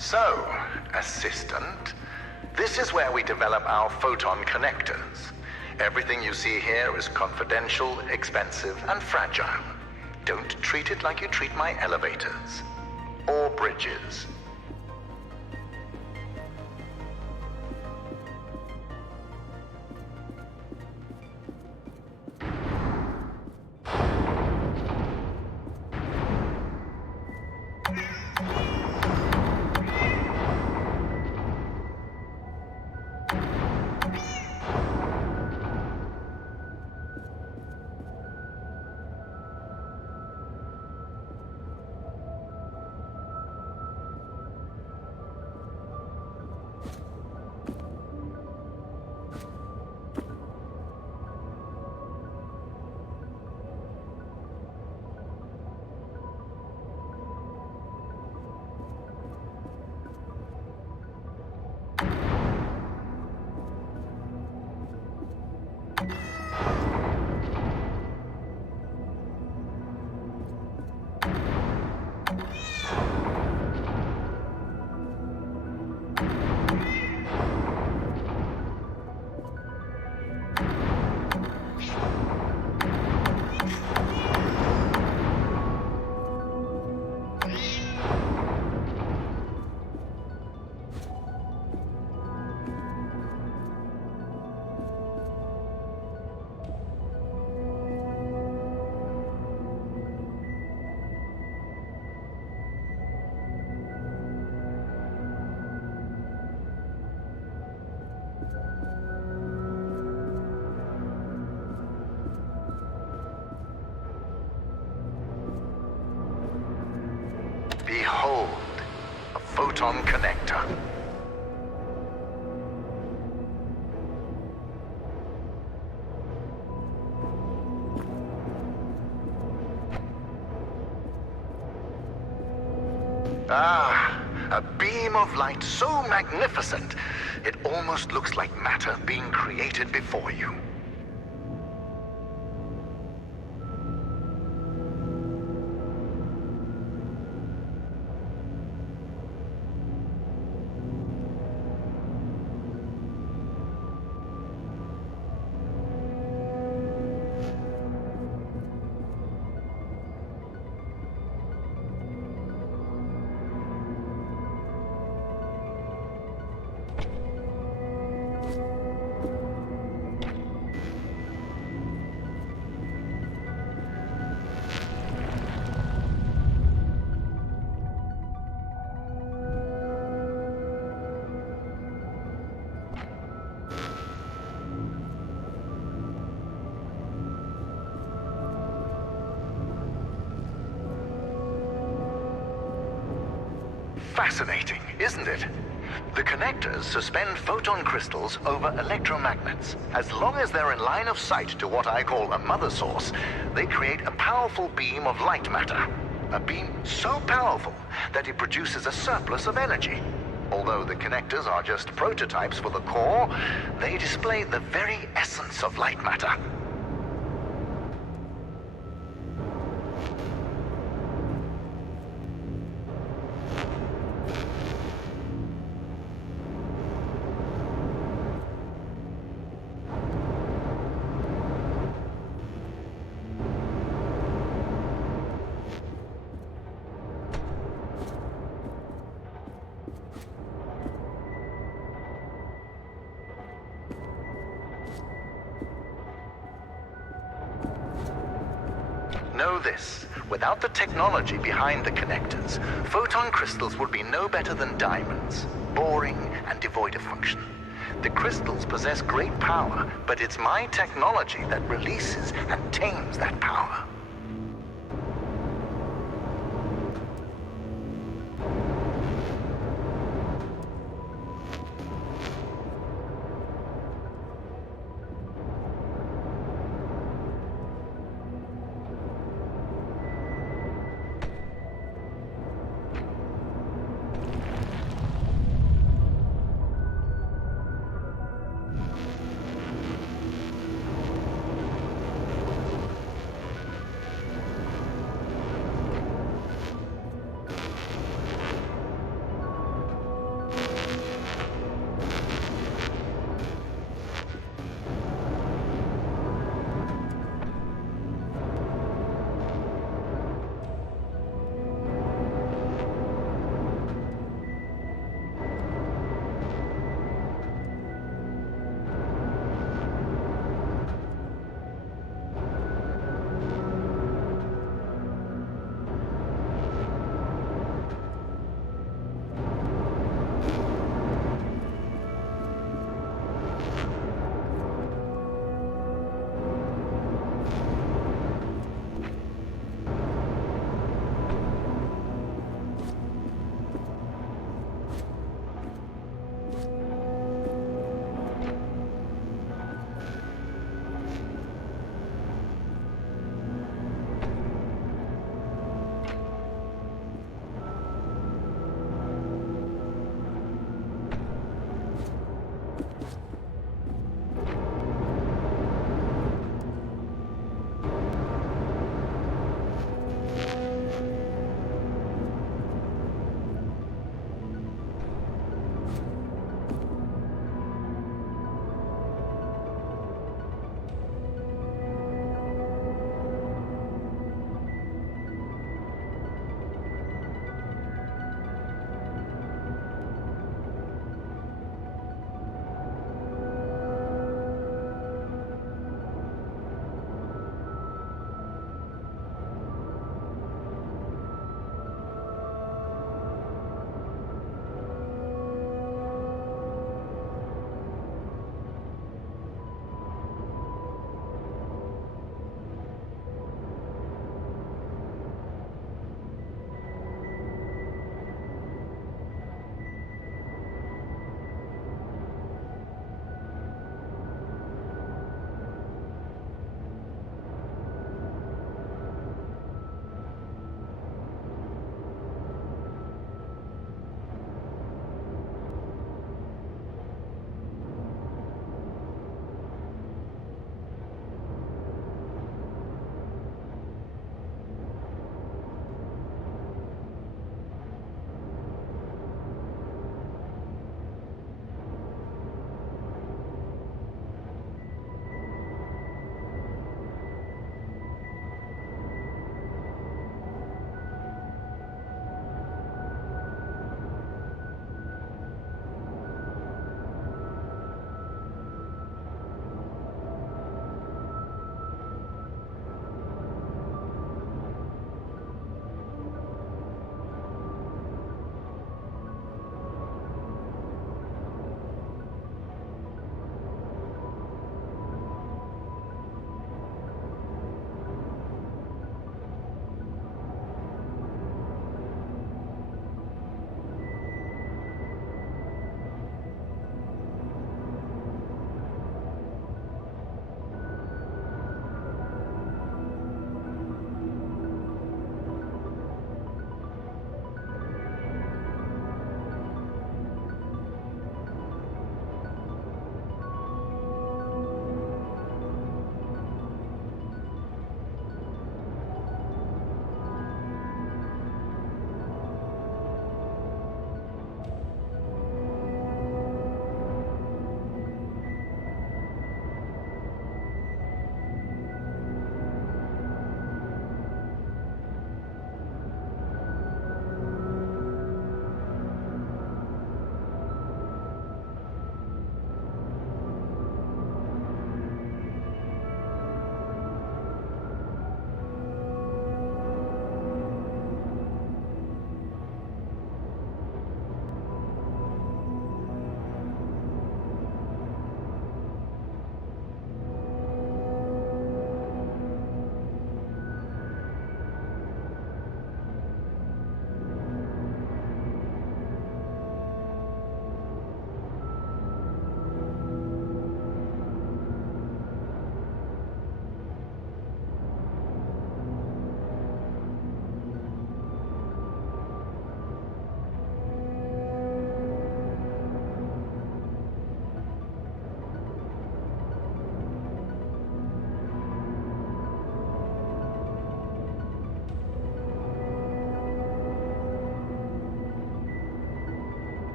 So, assistant, this is where we develop our photon connectors. Everything you see here is confidential, expensive, and fragile. Don't treat it like you treat my elevators. Or bridges. Behold, a photon connector. Ah, a beam of light so magnificent, it almost looks like matter being created before you. Fascinating, isn't it? The connectors suspend photon crystals over electromagnets. As long as they're in line of sight to what I call a mother source, they create a powerful beam of light matter. A beam so powerful that it produces a surplus of energy. Although the connectors are just prototypes for the core, they display the very essence of light matter. Know this, without the technology behind the connectors, photon crystals would be no better than diamonds, boring and devoid of function. The crystals possess great power, but it's my technology that releases and tames that power.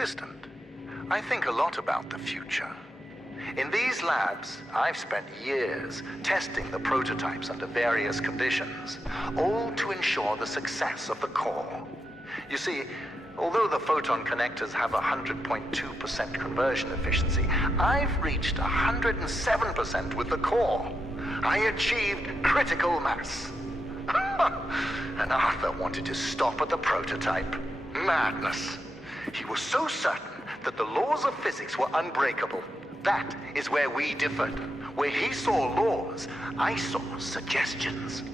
assistant. I think a lot about the future. In these labs, I've spent years testing the prototypes under various conditions, all to ensure the success of the core. You see, although the photon connectors have 100.2% conversion efficiency, I've reached 107% with the core. I achieved critical mass. And Arthur wanted to stop at the prototype. Madness. He was so certain that the laws of physics were unbreakable. That is where we differed. Where he saw laws, I saw suggestions.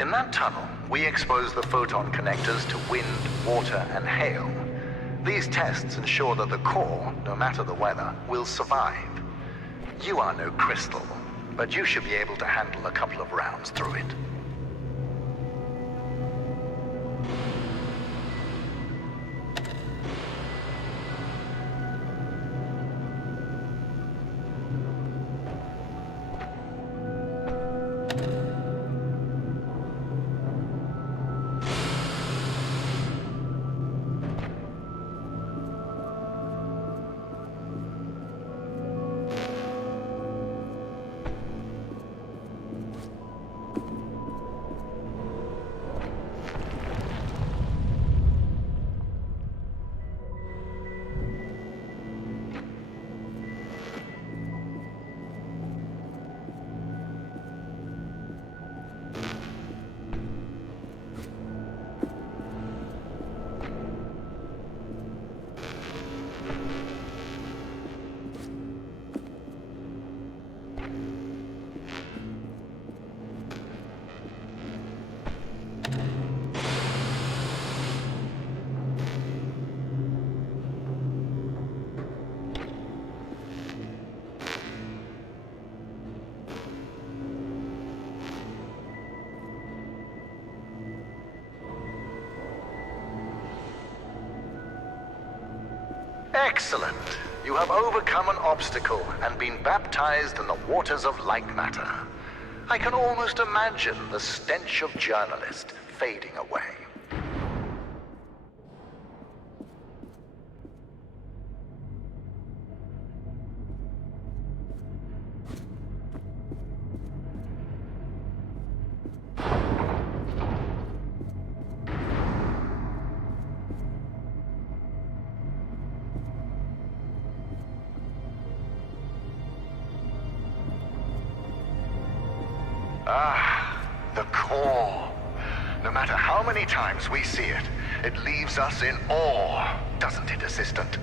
In that tunnel, we expose the photon connectors to wind, water, and hail. These tests ensure that the core, no matter the weather, will survive. You are no crystal, but you should be able to handle a couple of rounds through it. Excellent. You have overcome an obstacle and been baptized in the waters of Lightmatter. I can almost imagine the stench of journalist fading away. Ah, the core. No matter how many times we see it, it leaves us in awe, doesn't it, Assistant?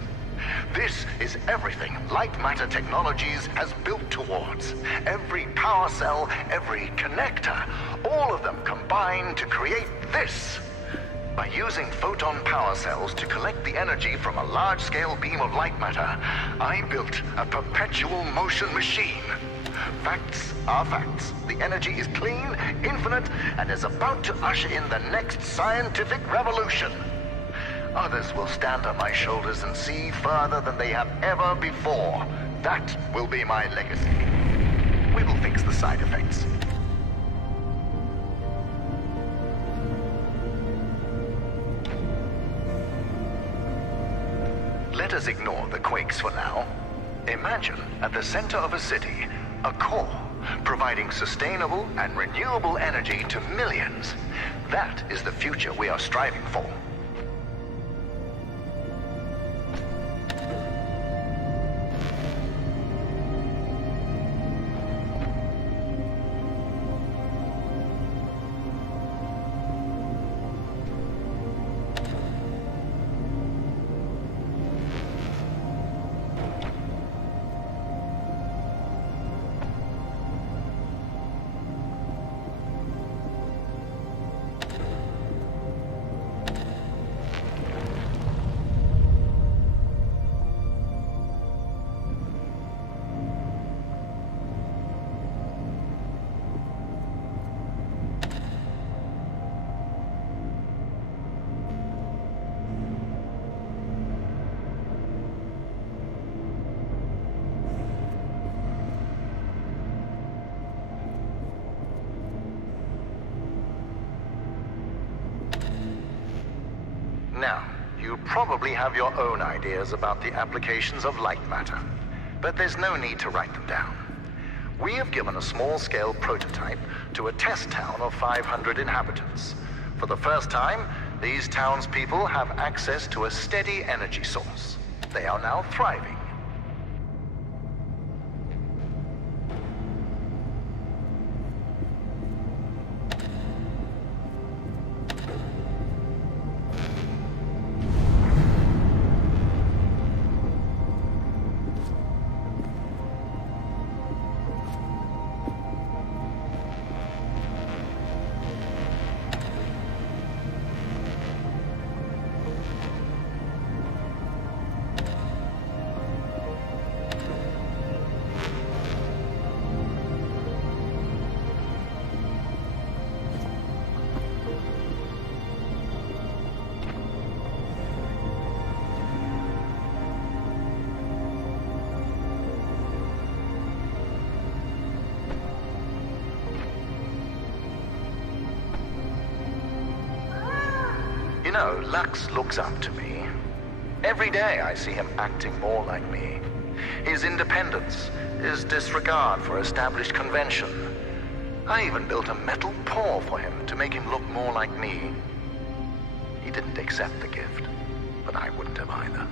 This is everything Lightmatter Technologies has built towards. Every power cell, every connector, all of them combine to create this. By using photon power cells to collect the energy from a large-scale beam of light matter, I built a perpetual motion machine. Facts are facts. The energy is clean, infinite, and is about to usher in the next scientific revolution. Others will stand on my shoulders and see further than they have ever before. That will be my legacy. We will fix the side effects. Let us ignore the quakes for now. Imagine at the center of a city, a core, providing sustainable and renewable energy to millions. That is the future we are striving for. Now, you probably have your own ideas about the applications of Lightmatter, but there's no need to write them down. We have given a small-scale prototype to a test town of 500 inhabitants. For the first time, these townspeople have access to a steady energy source. They are now thriving. You know, Lux looks up to me. Every day I see him acting more like me. His independence, his disregard for established convention. I even built a metal paw for him to make him look more like me. He didn't accept the gift, but I wouldn't have either.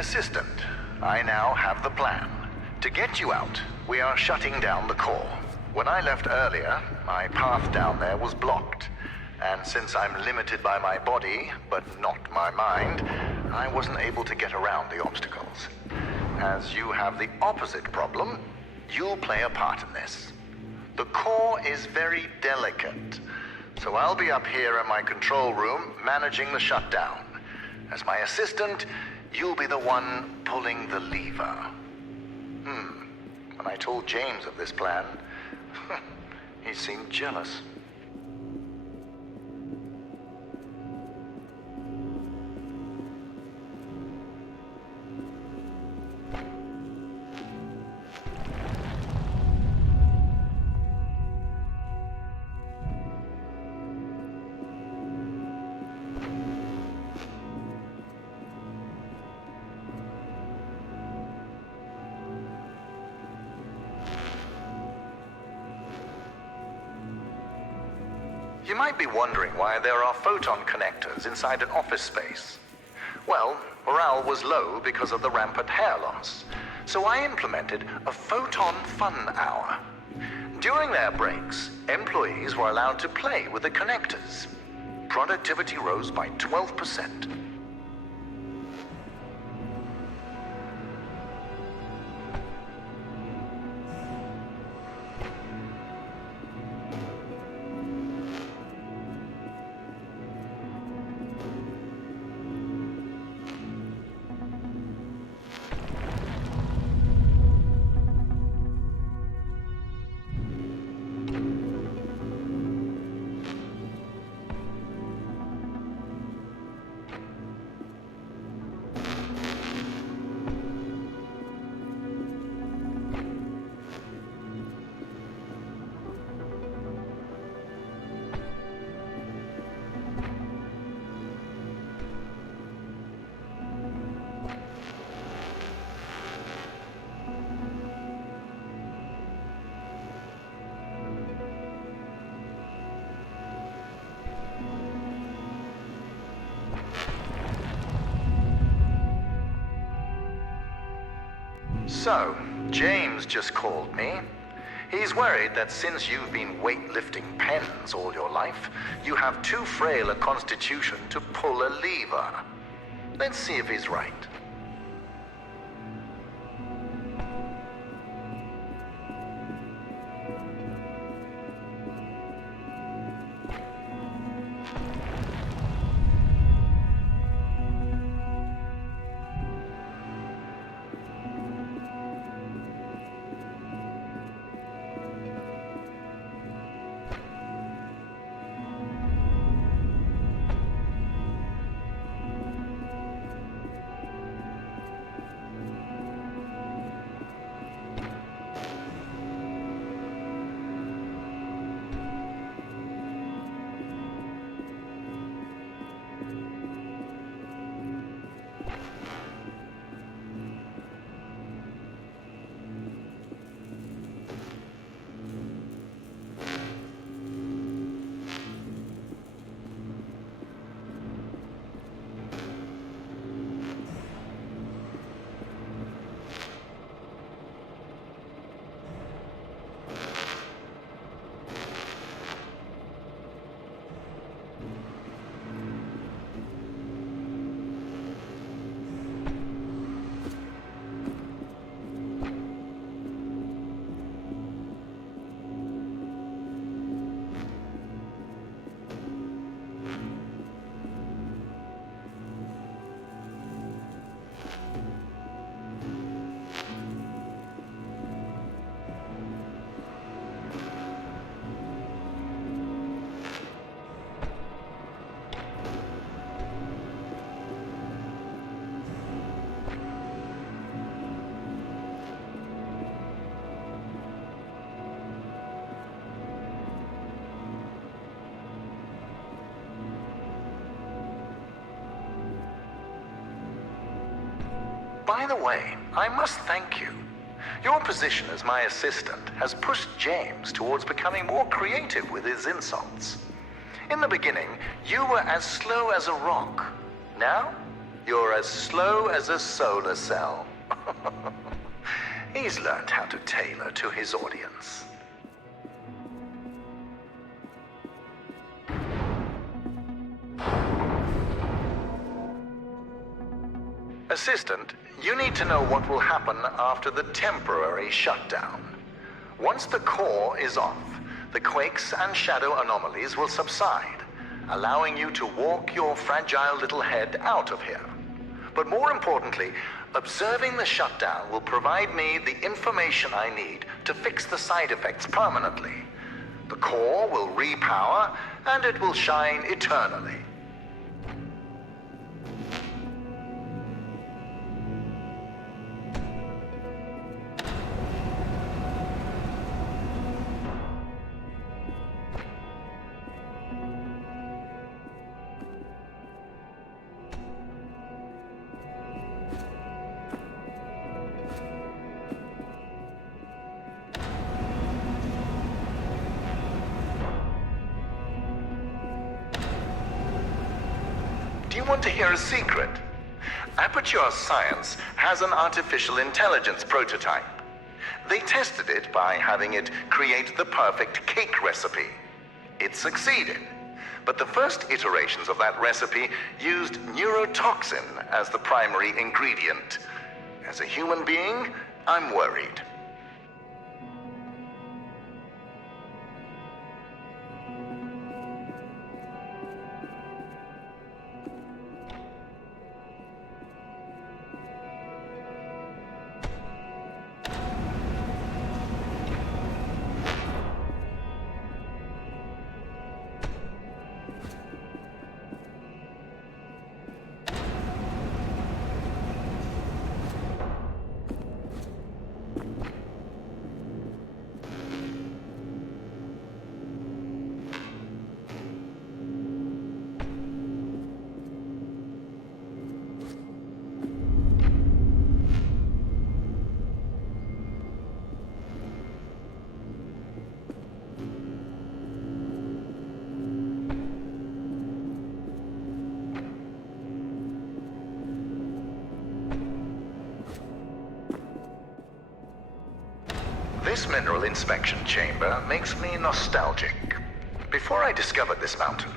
Assistant, I now have the plan. To get you out, we are shutting down the core. When I left earlier, my path down there was blocked. And since I'm limited by my body, but not my mind, I wasn't able to get around the obstacles. As you have the opposite problem, you'll play a part in this. The core is very delicate, so I'll be up here in my control room managing the shutdown. As my assistant, you'll be the one pulling the lever. When I told James of this plan, he seemed jealous. You might be wondering why there are photon connectors inside an office space. Well, morale was low because of the rampant hair loss, so I implemented a photon fun hour. During their breaks, employees were allowed to play with the connectors. Productivity rose by 12%. So, James just called me. He's worried that since you've been weightlifting pens all your life, you have too frail a constitution to pull a lever. Let's see if he's right. By the way, I must thank you. Your position as my assistant has pushed James towards becoming more creative with his insults. In the beginning, you were as slow as a rock. Now, you're as slow as a solar cell. He's learned how to tailor to his audience. Assistant, you need to know what will happen after the temporary shutdown. Once the core is off, the quakes and shadow anomalies will subside, allowing you to walk your fragile little head out of here. But more importantly, observing the shutdown will provide me the information I need to fix the side effects permanently. The core will repower, and it will shine eternally. Do you want to hear a secret? Aperture Science has an artificial intelligence prototype. They tested it by having it create the perfect cake recipe. It succeeded, but the first iterations of that recipe used neurotoxin as the primary ingredient. As a human being, I'm worried. This mineral inspection chamber makes me nostalgic. Before I discovered this mountain,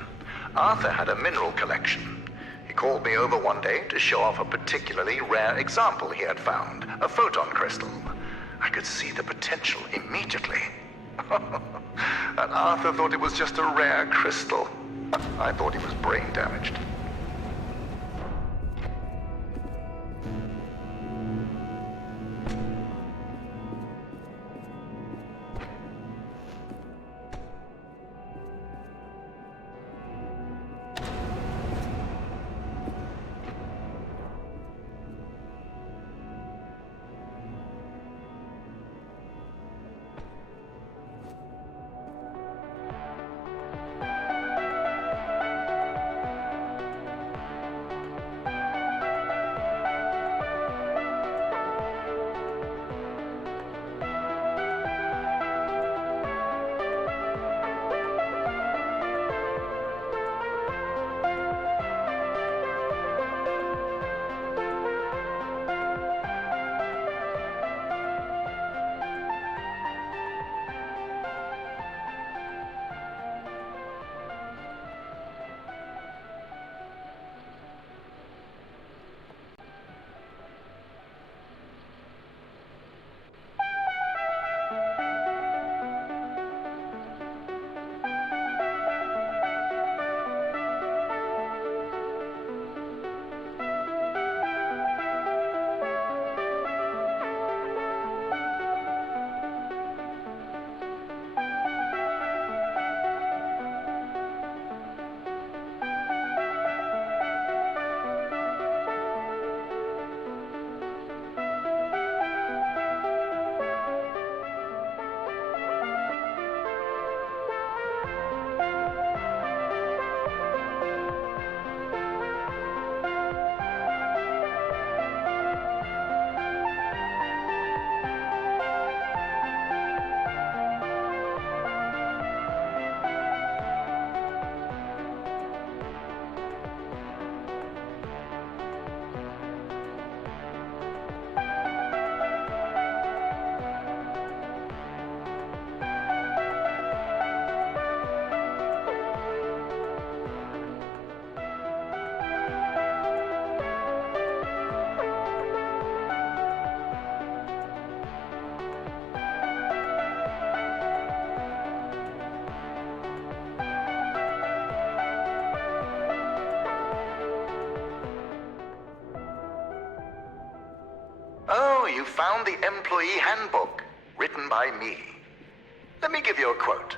Arthur had a mineral collection. He called me over one day to show off a particularly rare example he had found, a photon crystal. I could see the potential immediately. And Arthur thought it was just a rare crystal. I thought he was brain damaged. you found the employee handbook, written by me. Let me give you a quote.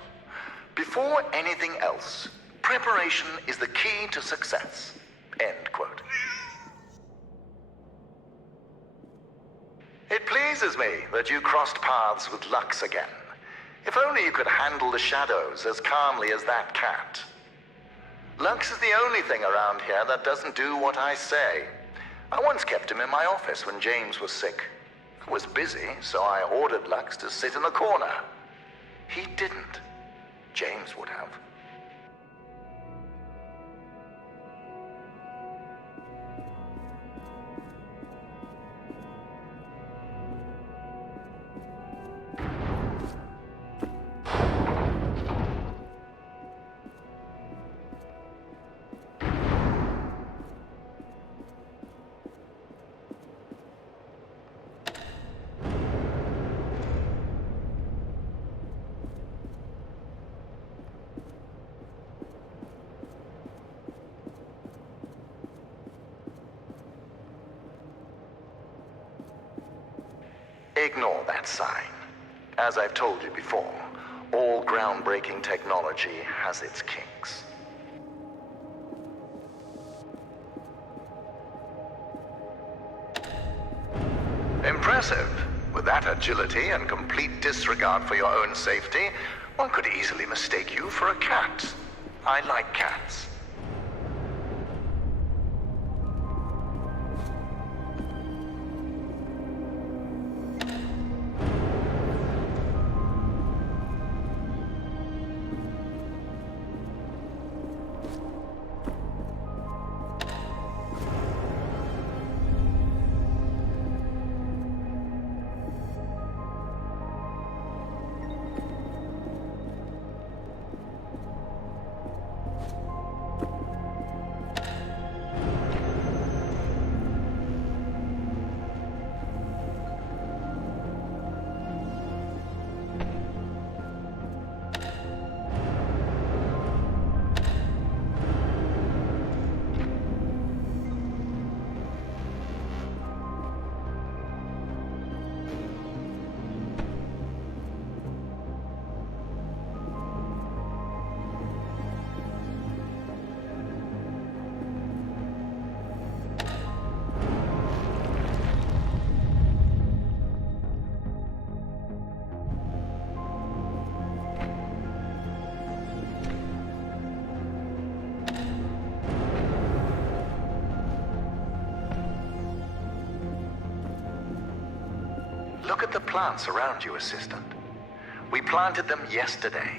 Before anything else, preparation is the key to success. End quote. It pleases me that you crossed paths with Lux again. If only you could handle the shadows as calmly as that cat. Lux is the only thing around here that doesn't do what I say. I once kept him in my office when James was sick. I was busy, so I ordered Lux to sit in the corner. He didn't. James would have. Ignore that sign. As I've told you before, all groundbreaking technology has its kinks. Impressive. With that agility and complete disregard for your own safety, one could easily mistake you for a cat. I like cats. Look at the plants around you, Assistant. We planted them yesterday.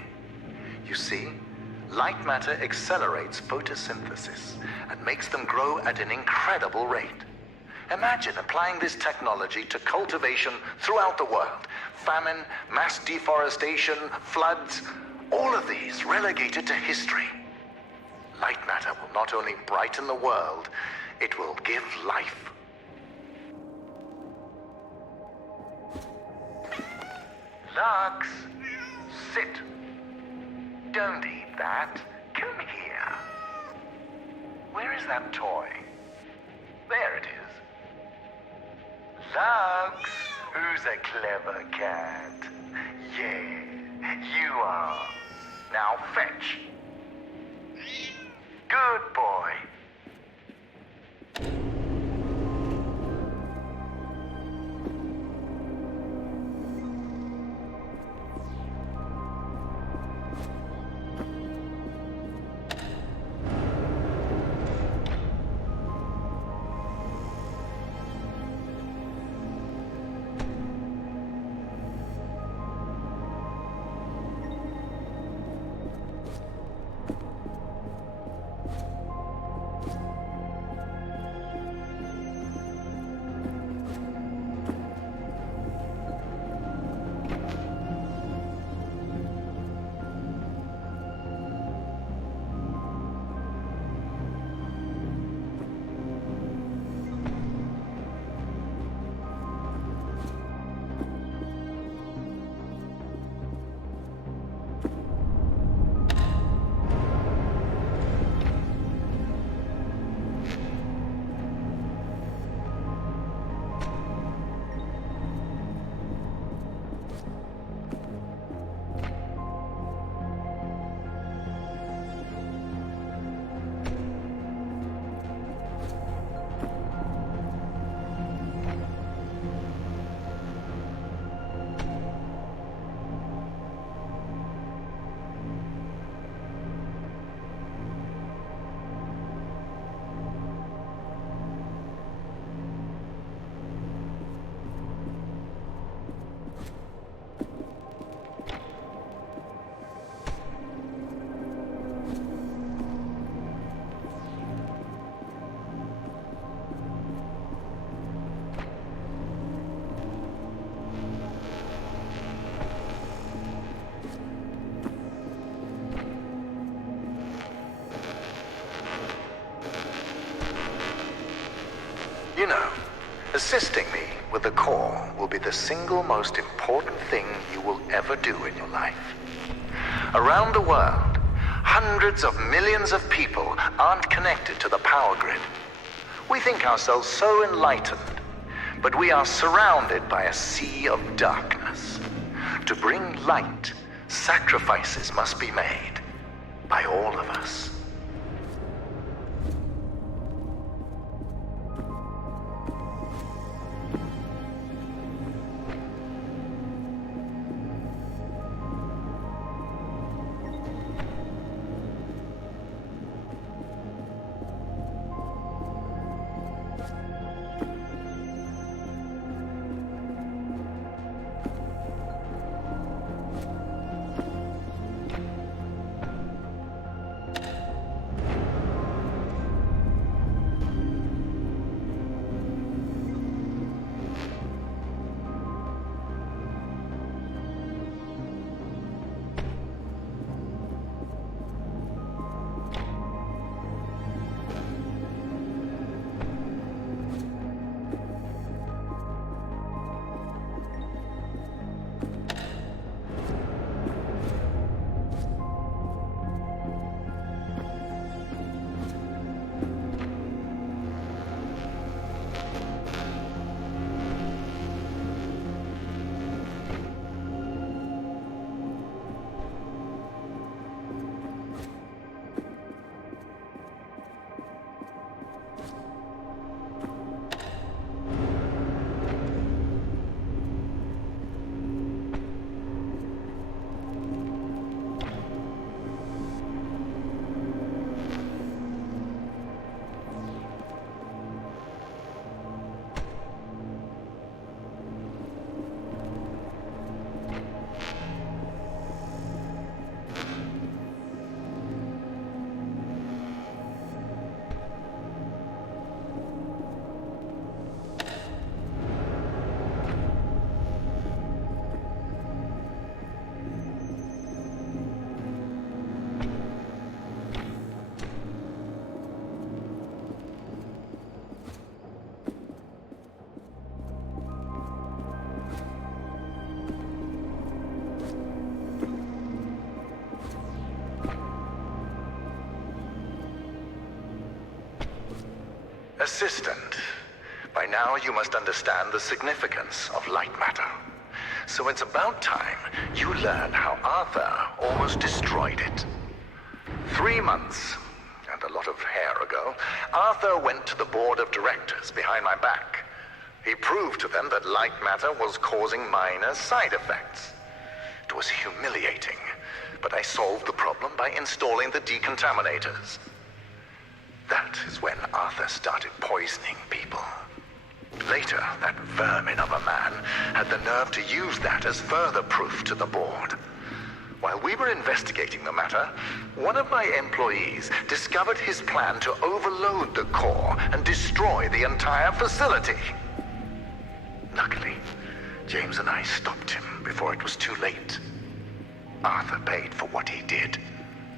You see, light matter accelerates photosynthesis and makes them grow at an incredible rate. Imagine applying this technology to cultivation throughout the world. Famine, mass deforestation, floods, all of these relegated to history. Light matter will not only brighten the world, it will give life. Lux, sit. Don't eat that. Come here. Where is that toy? There it is. Lux, who's a clever cat? Yeah, you are. Now fetch. Good boy. Assisting me with the core will be the single most important thing you will ever do in your life. Around the world, hundreds of millions of people aren't connected to the power grid. We think ourselves so enlightened, but we are surrounded by a sea of darkness. To bring light, sacrifices must be made by all of us. Assistant, by now you must understand the significance of Lightmatter. So it's about time you learn how Arthur almost destroyed it. 3 months, and a lot of hair ago, Arthur went to the board of directors behind my back. He proved to them that Lightmatter was causing minor side effects. It was humiliating, but I solved the problem by installing the decontaminators. That is when Arthur started poisoning people. Later, that vermin of a man had the nerve to use that as further proof to the board. While we were investigating the matter, one of my employees discovered his plan to overload the core and destroy the entire facility. Luckily, James and I stopped him before it was too late. Arthur paid for what he did,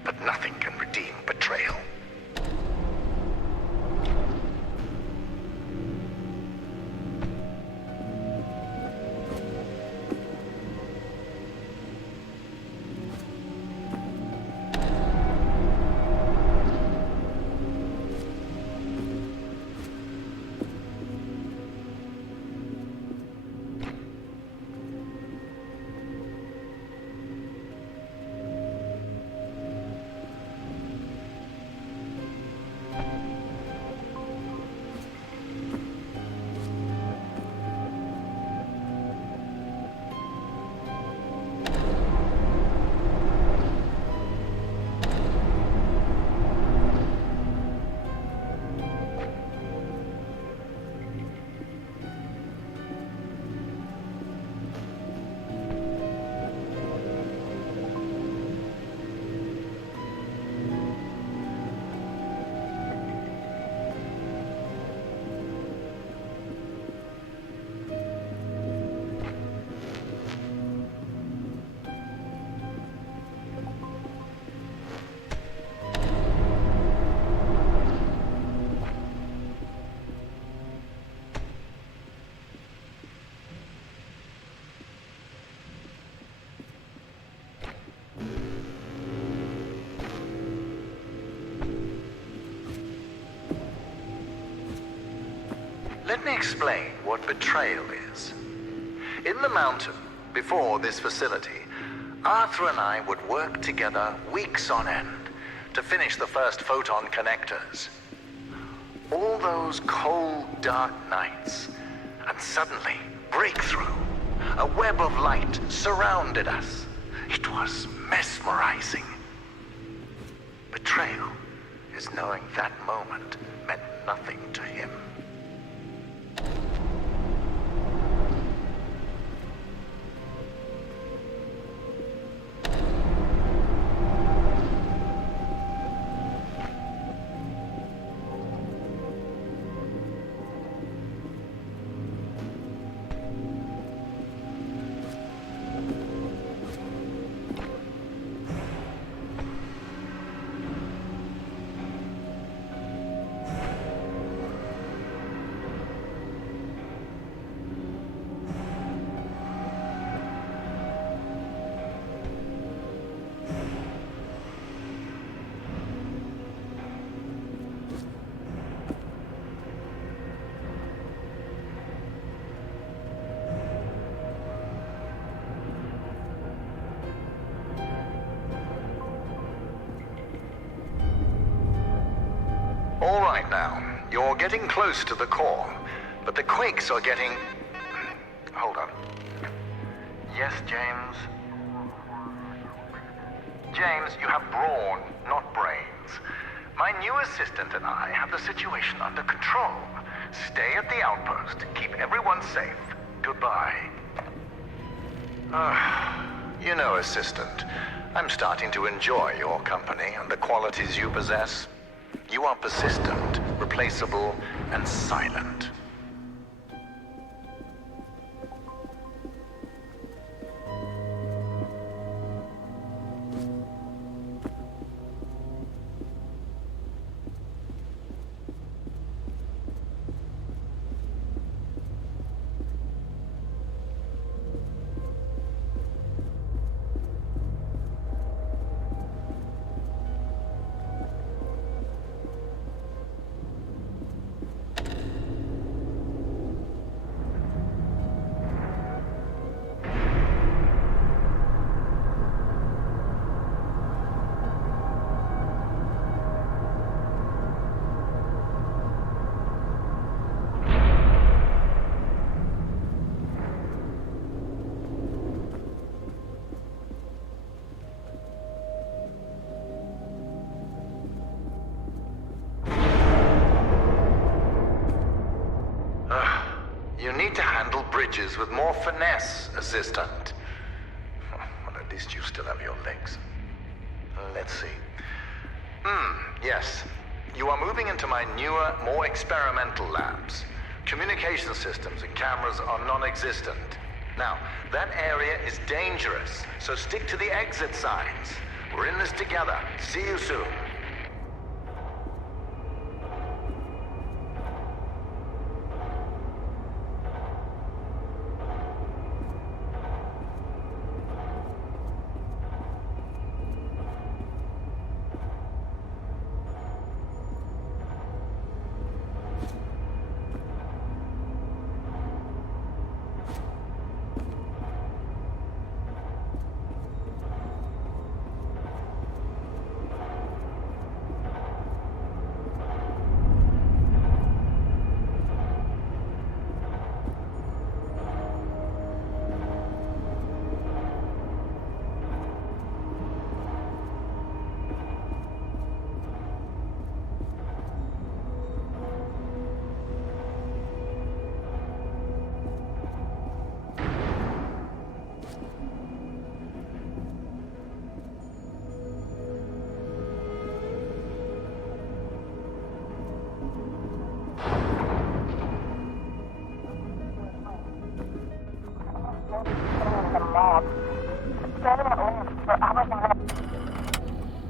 but nothing can redeem betrayal. Let me explain what betrayal is. In the mountain, before this facility, Arthur and I would work together weeks on end to finish the first photon connectors. All those cold, dark nights, and suddenly, breakthrough. A web of light surrounded us. It was mesmerizing. Betrayal is knowing that moment meant nothing to him. All right now, you're getting close to the core, but the quakes are getting... Hold on. Yes, James? James, you have brawn, not brains. My new assistant and I have the situation under control. Stay at the outpost, keep everyone safe. Goodbye. You know, assistant, I'm starting to enjoy your company and the qualities you possess. You are persistent, replaceable, and silent. You need to handle bridges with more finesse, assistant. Well, at least you still have your legs. Let's see. Yes. You are moving into my newer, more experimental labs. Communication systems and cameras are non-existent. Now, that area is dangerous, so stick to the exit signs. We're in this together. See you soon.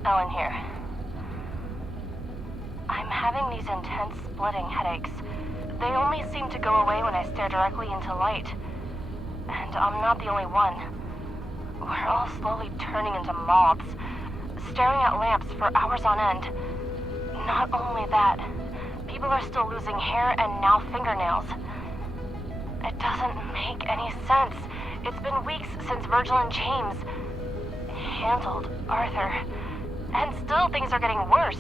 Ellen here. I'm having these intense splitting headaches. They only seem to go away when I stare directly into light. And I'm not the only one. We're all slowly turning into moths, staring at lamps for hours on end. Not only that, people People are still losing hair and now fingernails. It doesn't make any sense. It's been weeks since Virgil and James handled Arthur. And still things are getting worse.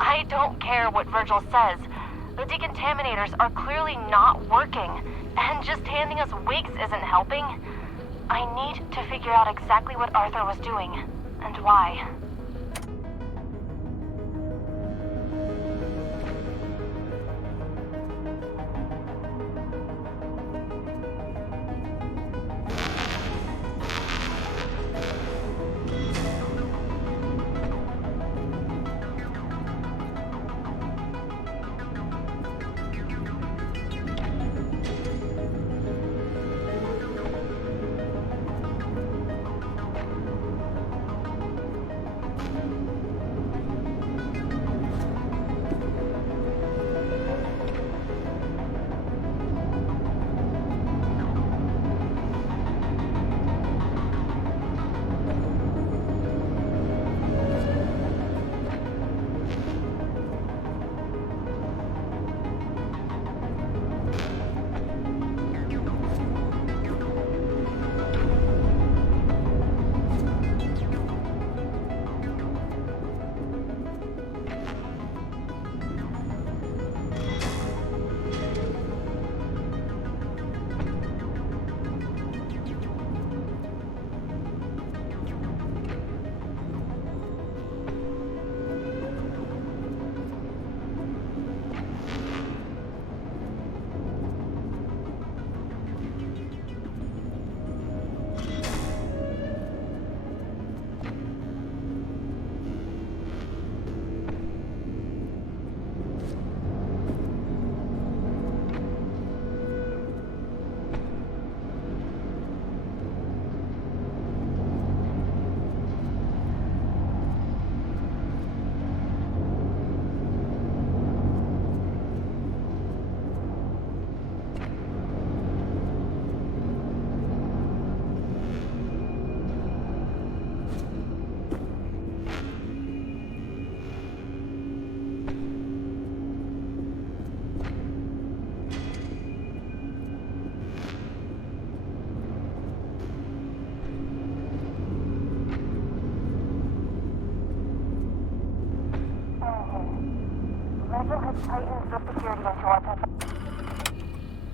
I don't care what Virgil says. The decontaminators are clearly not working. And just handing us wigs isn't helping. I need to figure out exactly what Arthur was doing. And why.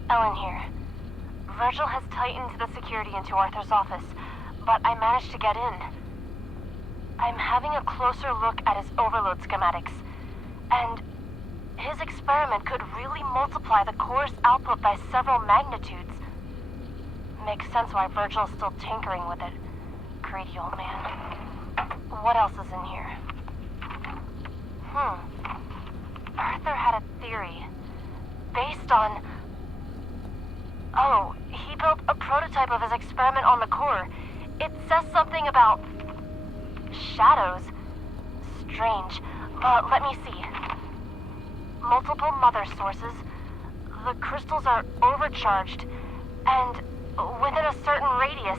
Ellen here. Virgil has tightened the security into Arthur's office, but I managed to get in. I'm having a closer look at his overload schematics, and his experiment could really multiply the core's output by several magnitudes. Makes sense why Virgil's still tinkering with it. Greedy old man. What else is in here? Arthur had a theory. Based on... Oh, he built a prototype of his experiment on the core. It says something about... shadows. Strange. Let me see. Multiple mother sources. The crystals are overcharged. And within a certain radius...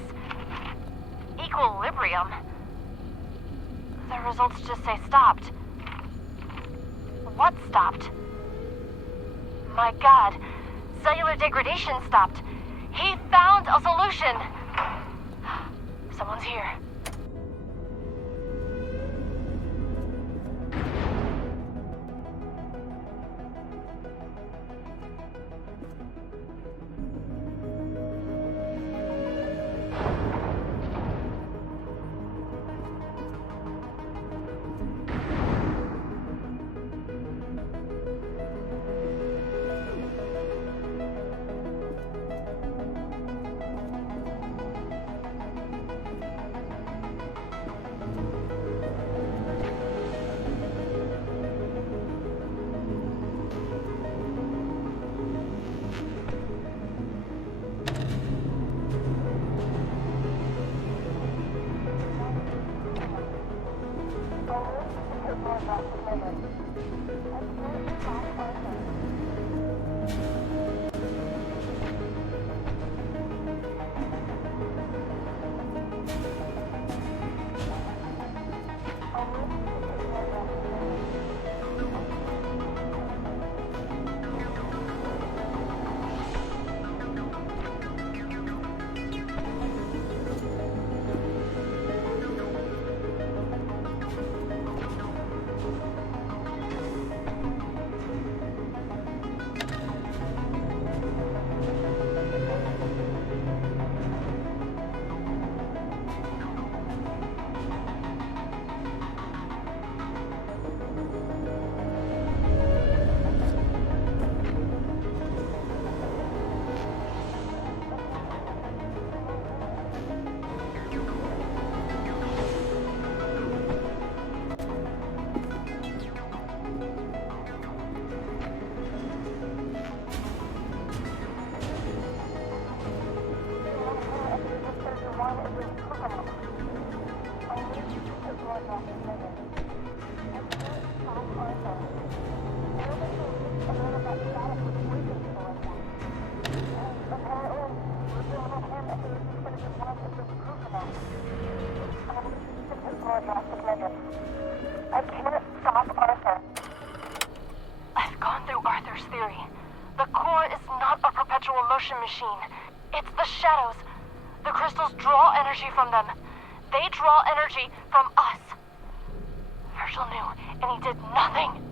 equilibrium. The results just say stopped. What stopped? My God. Cellular degradation stopped. He found a solution. Someone's here. They draw energy from us. Virgil knew, and he did nothing.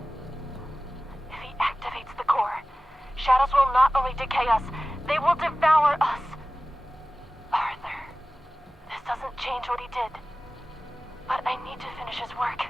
If he activates the core, shadows will not only decay us, they will devour us. Arthur, this doesn't change what he did, but I need to finish his work.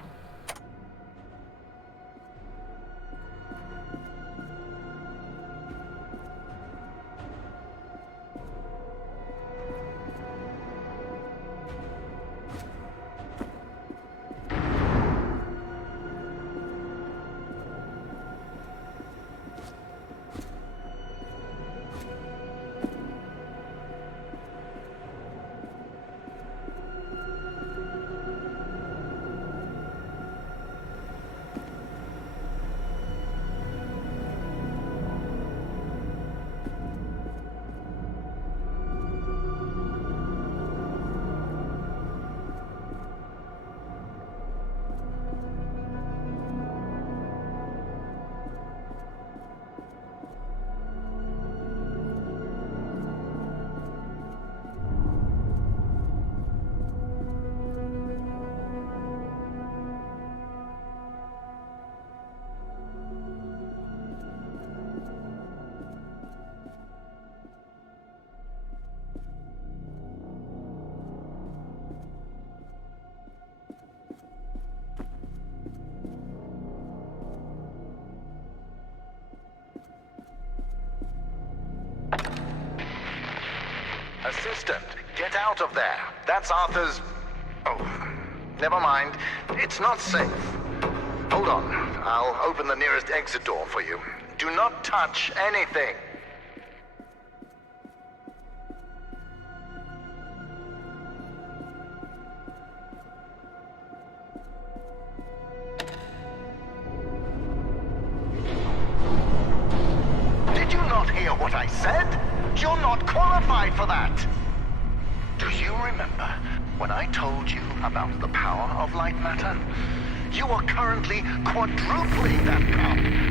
Assistant, get out of there. That's Arthur's... Oh, never mind. It's not safe. Hold on. I'll open the nearest exit door for you. Do not touch anything. Did you not hear what I said? You're not qualified for that! Do you remember when I told you about the power of Lightmatter? You are currently quadrupling that power.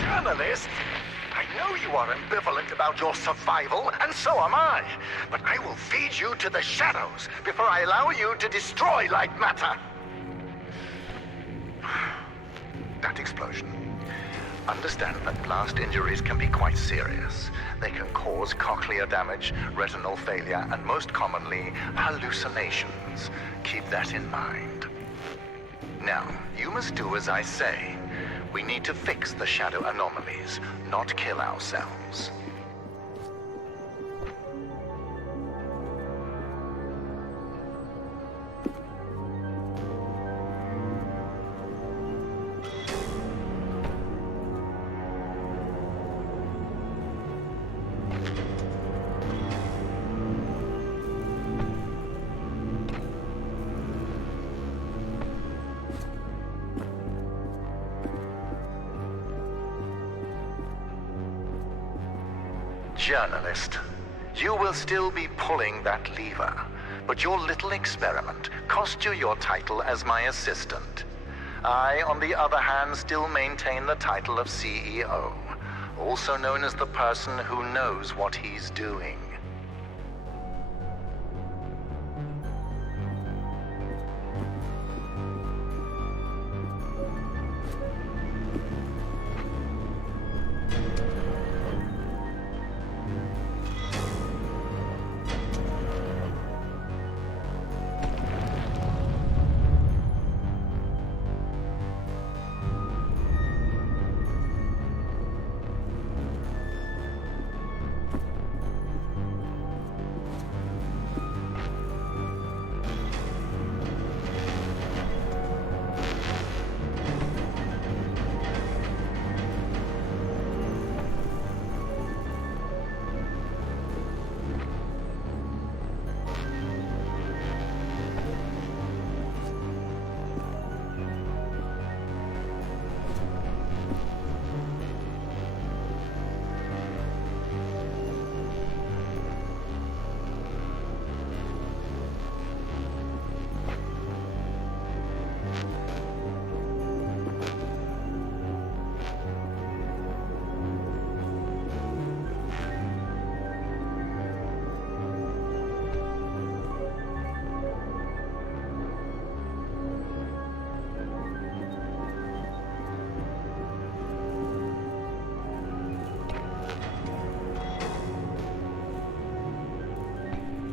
Journalist? I know you are ambivalent about your survival, and so am I. But I will feed you to the shadows before I allow you to destroy Lightmatter. That explosion. Understand that blast injuries can be quite serious. They can cause cochlear damage, retinal failure, and most commonly, hallucinations. Keep that in mind. Now, you must do as I say. We need to fix the shadow anomalies, not kill ourselves. Journalist, you will still be pulling that lever, but your little experiment cost you your title as my assistant. I, on the other hand, still maintain the title of CEO, also known as the person who knows what he's doing.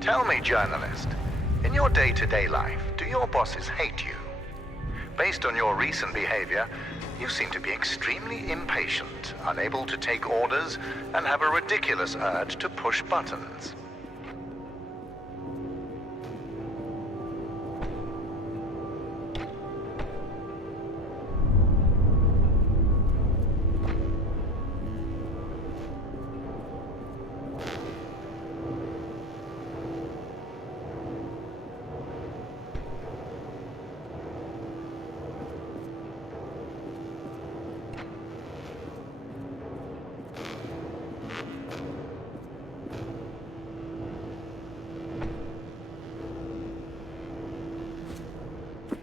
Tell me, journalist, in your day-to-day life, do your bosses hate you? Based on your recent behavior, you seem to be extremely impatient, unable to take orders, and have a ridiculous urge to push buttons.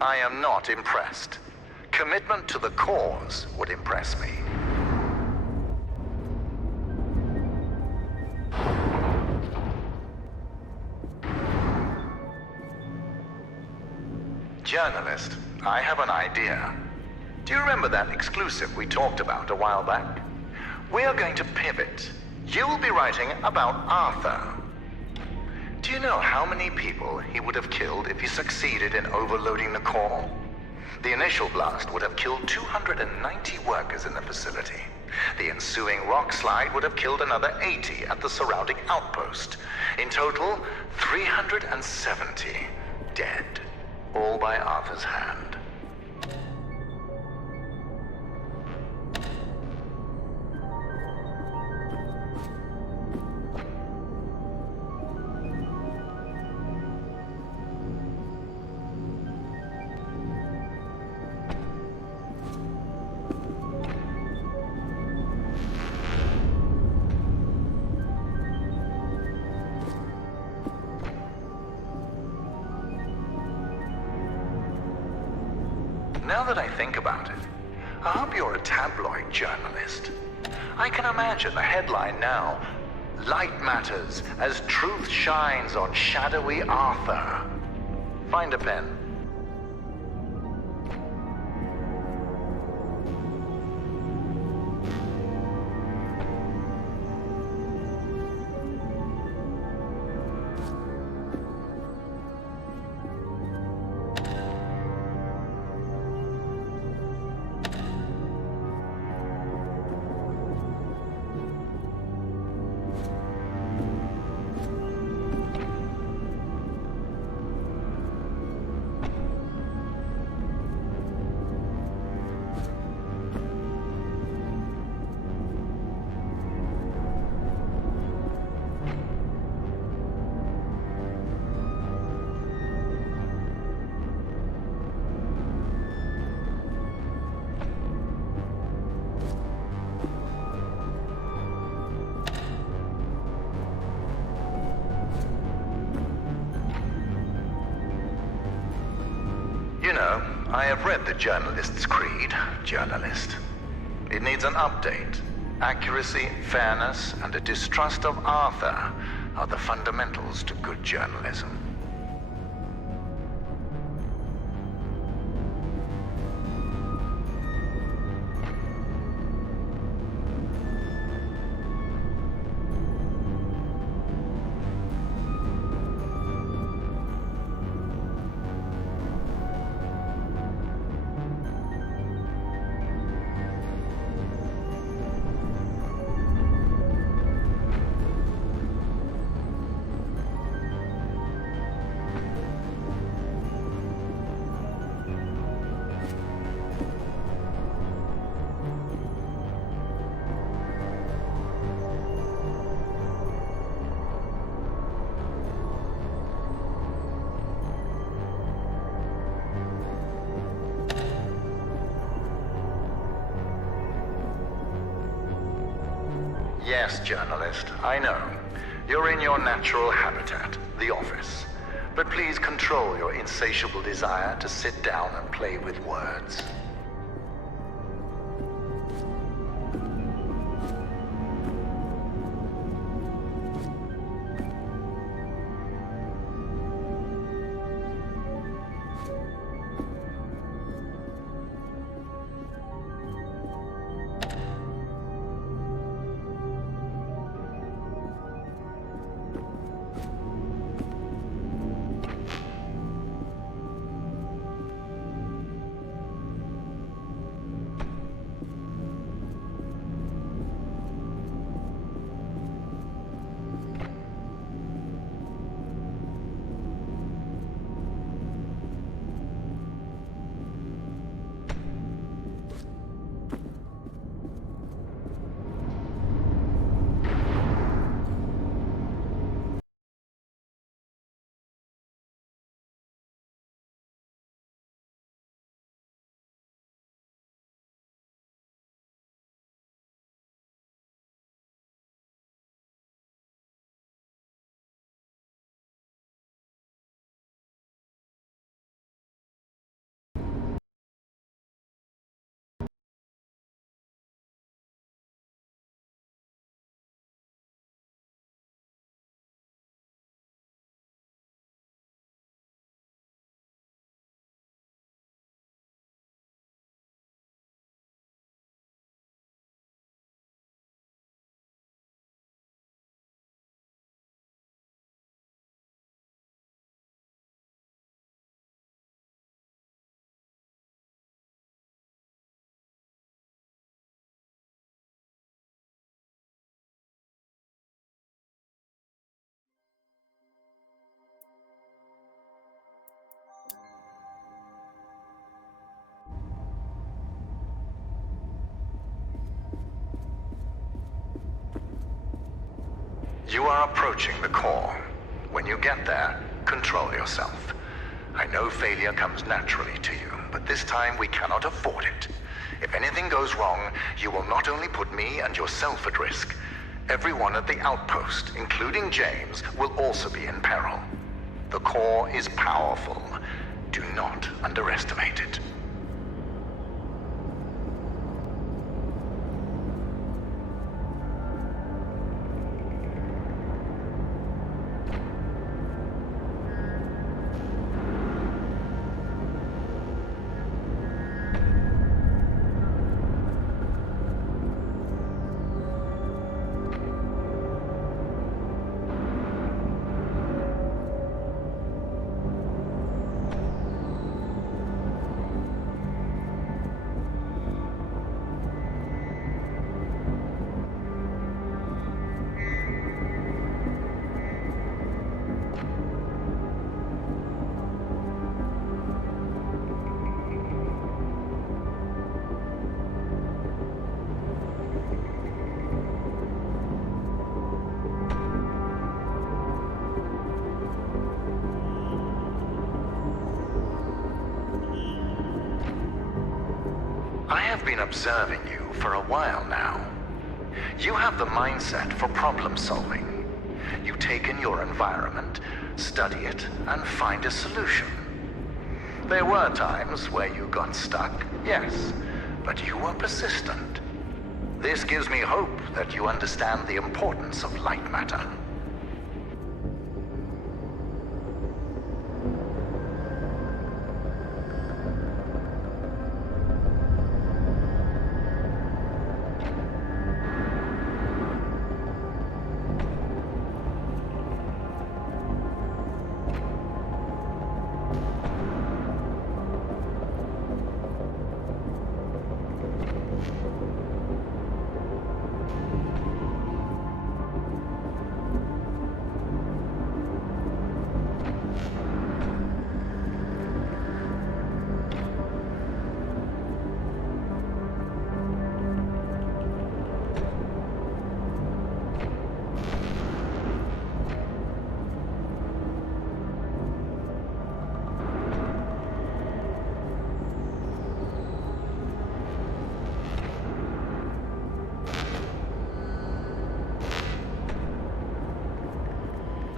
I am not impressed. Commitment to the cause would impress me. Journalist, I have an idea. Do you remember that exclusive we talked about a while back? We are going to pivot. You will be writing about Arthur. Do you know how many people he would have killed if he succeeded in overloading the core? The initial blast would have killed 290 workers in the facility. The ensuing rock slide would have killed another 80 at the surrounding outpost. In total, 370 dead, all by Arthur's hand. Now that I think about it, I hope you're a tabloid journalist. I can imagine the headline now. Lightmatter as truth shines on shadowy Arthur. Find a pen. know, I have read the journalist's creed, journalist. It needs an update. Accuracy, fairness, and a distrust of Arthur are the fundamentals to good journalism. Yes, journalist, I know. You're in your natural habitat, the office. But please control your insatiable desire to sit down and play with words. You are approaching the core. When you get there, control yourself. I know failure comes naturally to you, but this time we cannot afford it. If anything goes wrong, you will not only put me and yourself at risk, everyone at the outpost, including James, will also be in peril. The core is powerful. Do not underestimate it. I have been observing you for a while now. You have the mindset for problem solving. You take in your environment, study it, and find a solution. There were times where you got stuck, yes, but you were persistent. This gives me hope that you understand the importance of Lightmatter.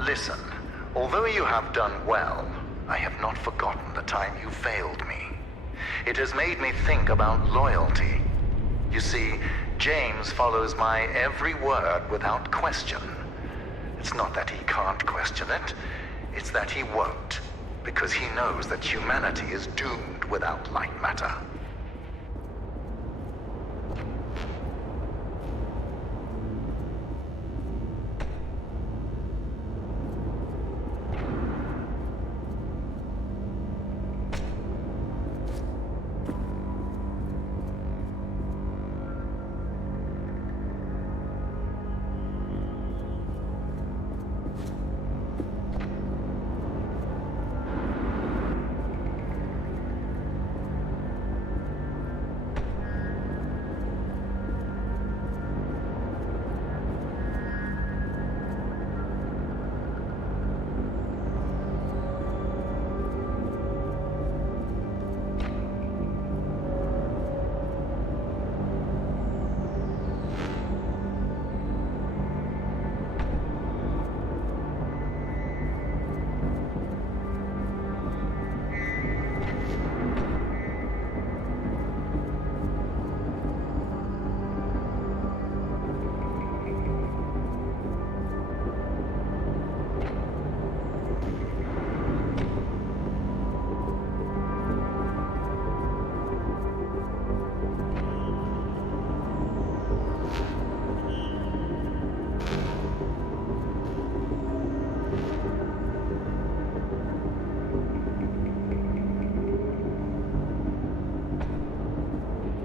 Listen, although you have done well, I have not forgotten the time you failed me. It has made me think about loyalty. You see, James follows my every word without question. It's not that he can't question it, it's that he won't, because he knows that humanity is doomed without Lightmatter.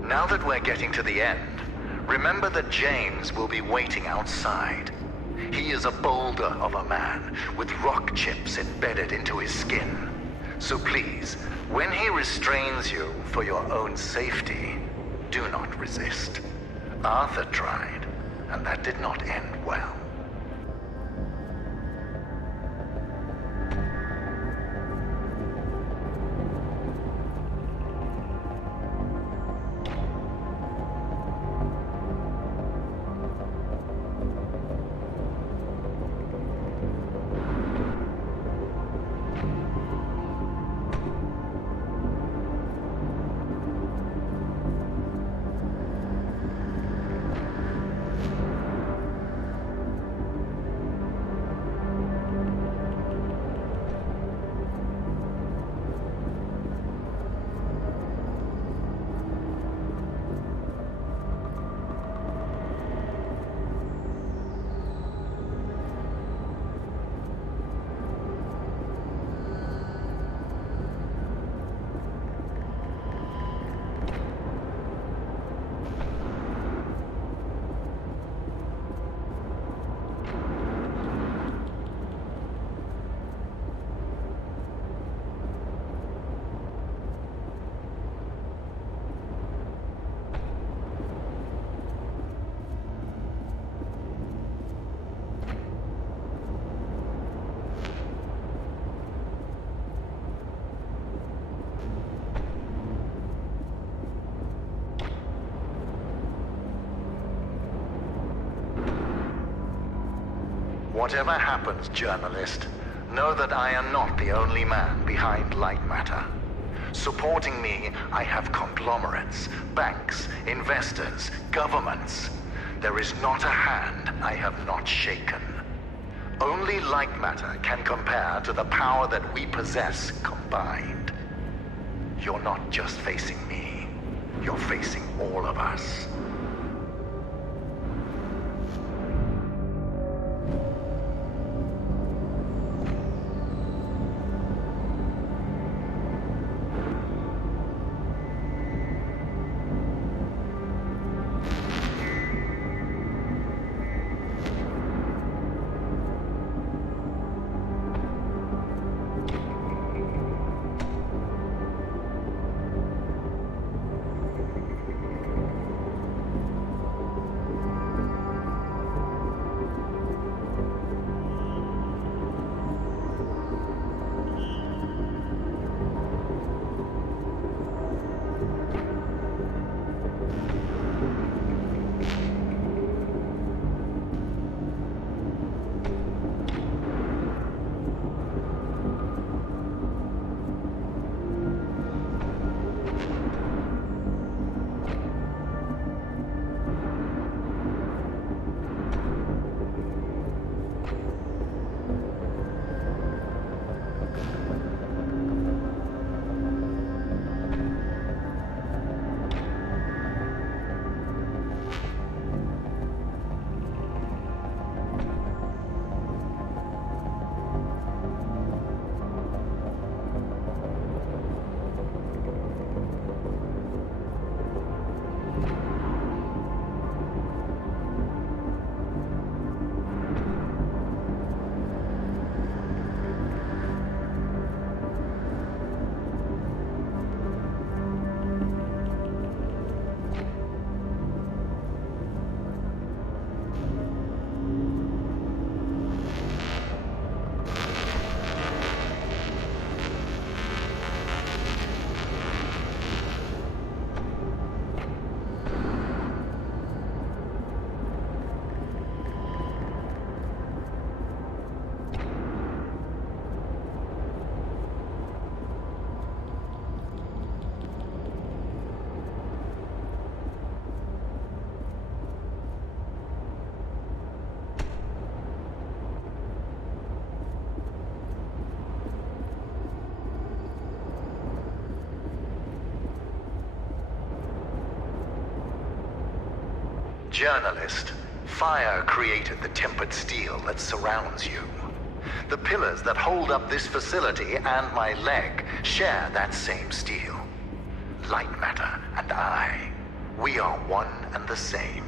Now that we're getting to the end, remember that James will be waiting outside. He is a boulder of a man with rock chips embedded into his skin. So please, when he restrains you for your own safety, do not resist. Arthur tried, and that did not end well. Whatever happens, journalist, know that I am not the only man behind Lightmatter. Supporting me, I have conglomerates, banks, investors, governments. There is not a hand I have not shaken. Only Lightmatter can compare to the power that we possess combined. You're not just facing me. You're facing all of us. Journalist, fire created the tempered steel that surrounds you. The pillars that hold up this facility and my leg share that same steel. Lightmatter and I, we are one and the same.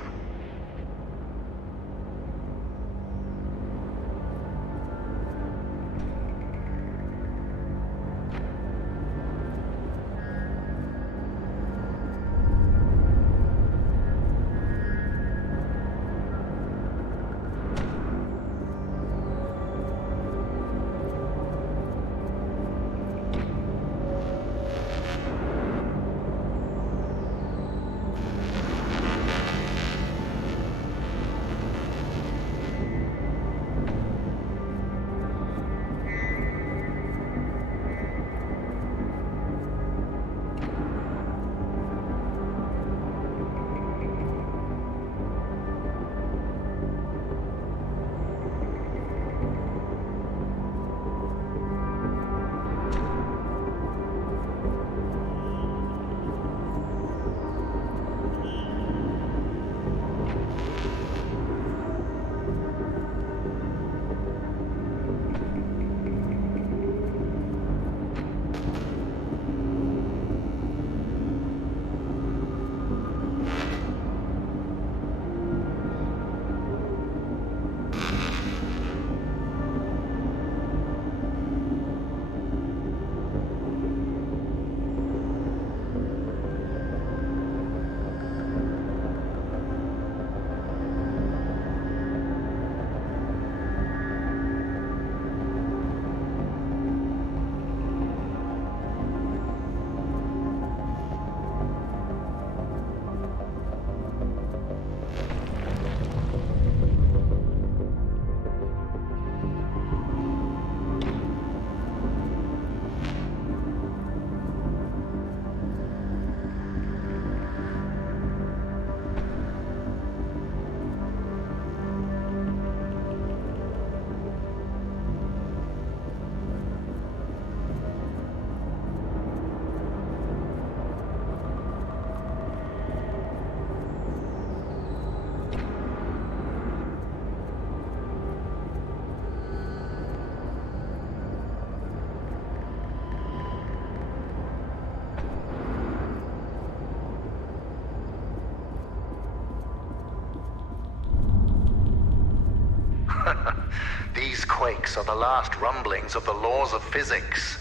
quakes are the last rumblings of the laws of physics,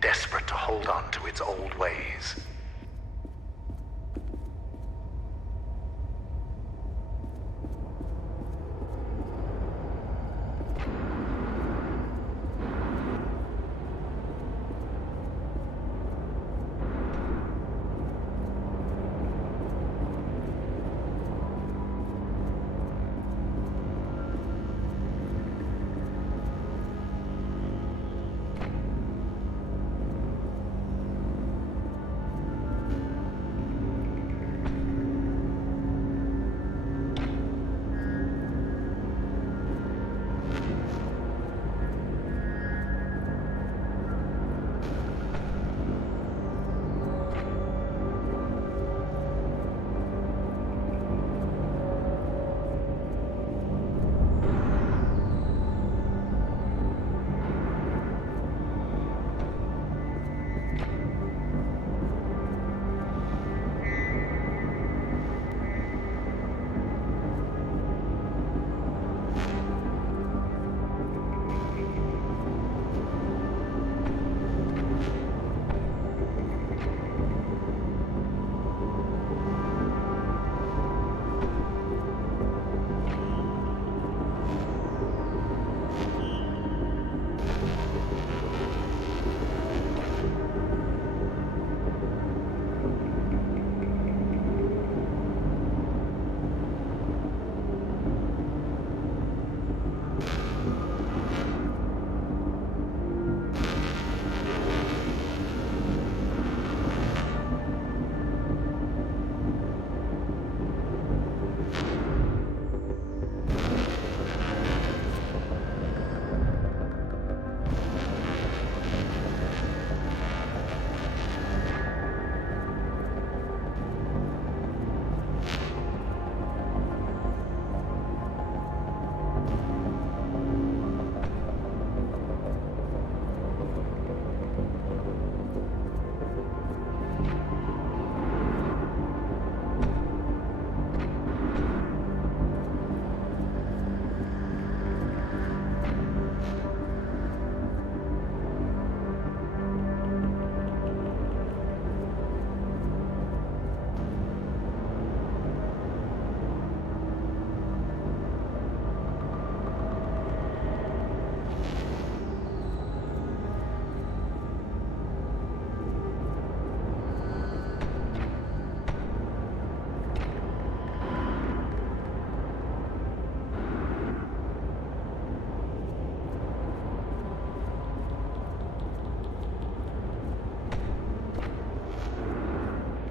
desperate to hold on to its old ways.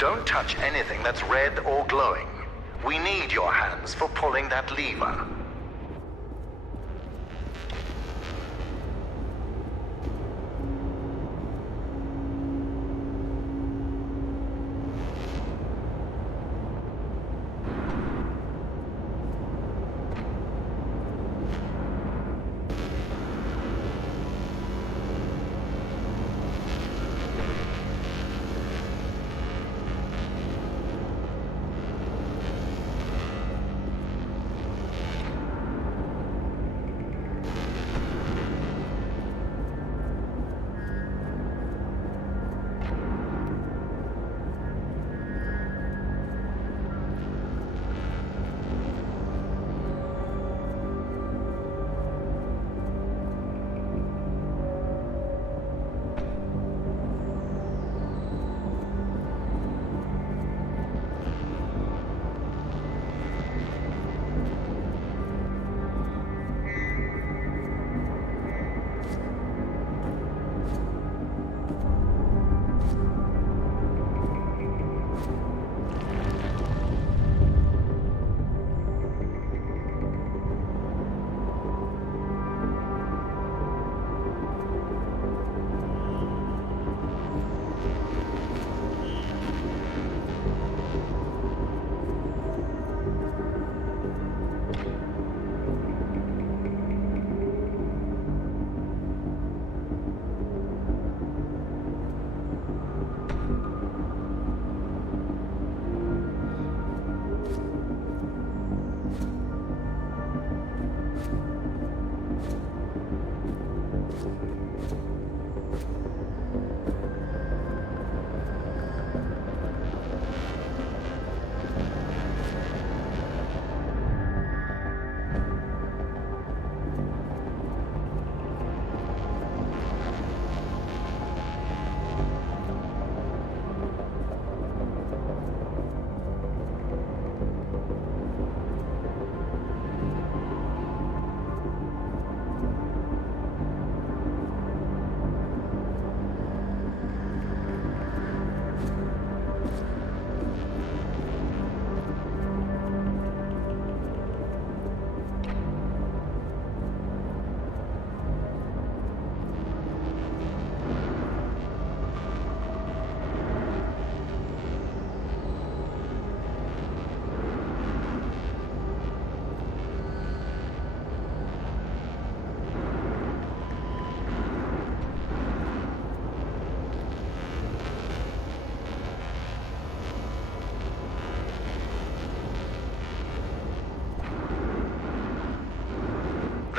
Don't touch anything that's red or glowing. We need your hands for pulling that lever.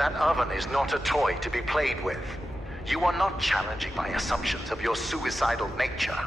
That oven is not a toy to be played with. You are not challenging my assumptions of your suicidal nature.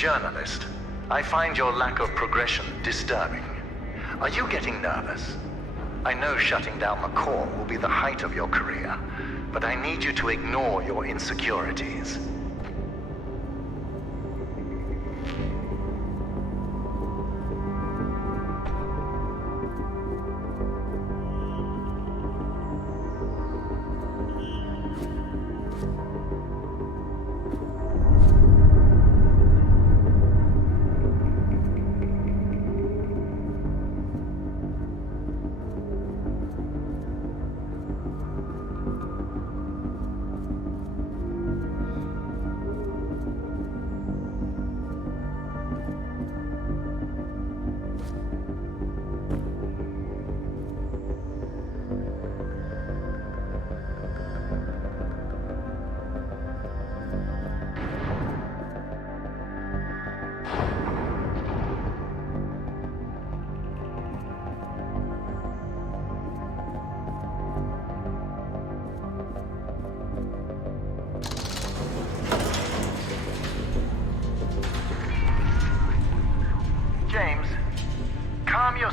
Journalist, I find your lack of progression disturbing. Are you getting nervous? I know shutting down the core will be the height of your career, but I need you to ignore your insecurities.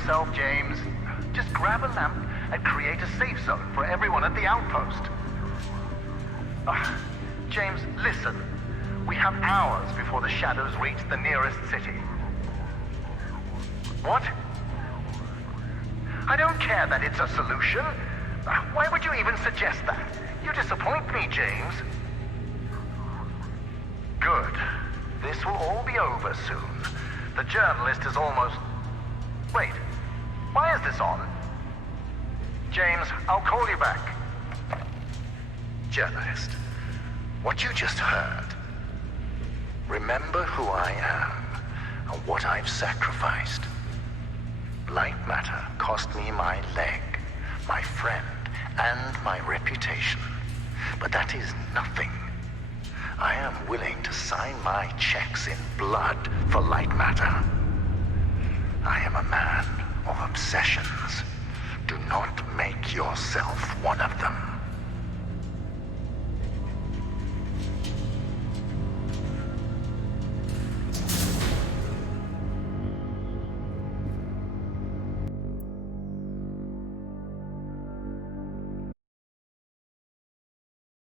yourself, James. Just grab a lamp and create a safe zone for everyone at the outpost. James, listen. We have hours before the shadows reach the nearest city. What? I don't care that it's a solution. Why would you even suggest that? You disappoint me, James. Good. This will all be over soon. The journalist is almost... Wait. Why is this on? James, I'll call you back. Journalist, what you just heard. Remember who I am and what I've sacrificed. Lightmatter cost me my leg, my friend, and my reputation. But that is nothing. I am willing to sign my checks in blood for Lightmatter. I am a man of obsessions. Do not make yourself one of them.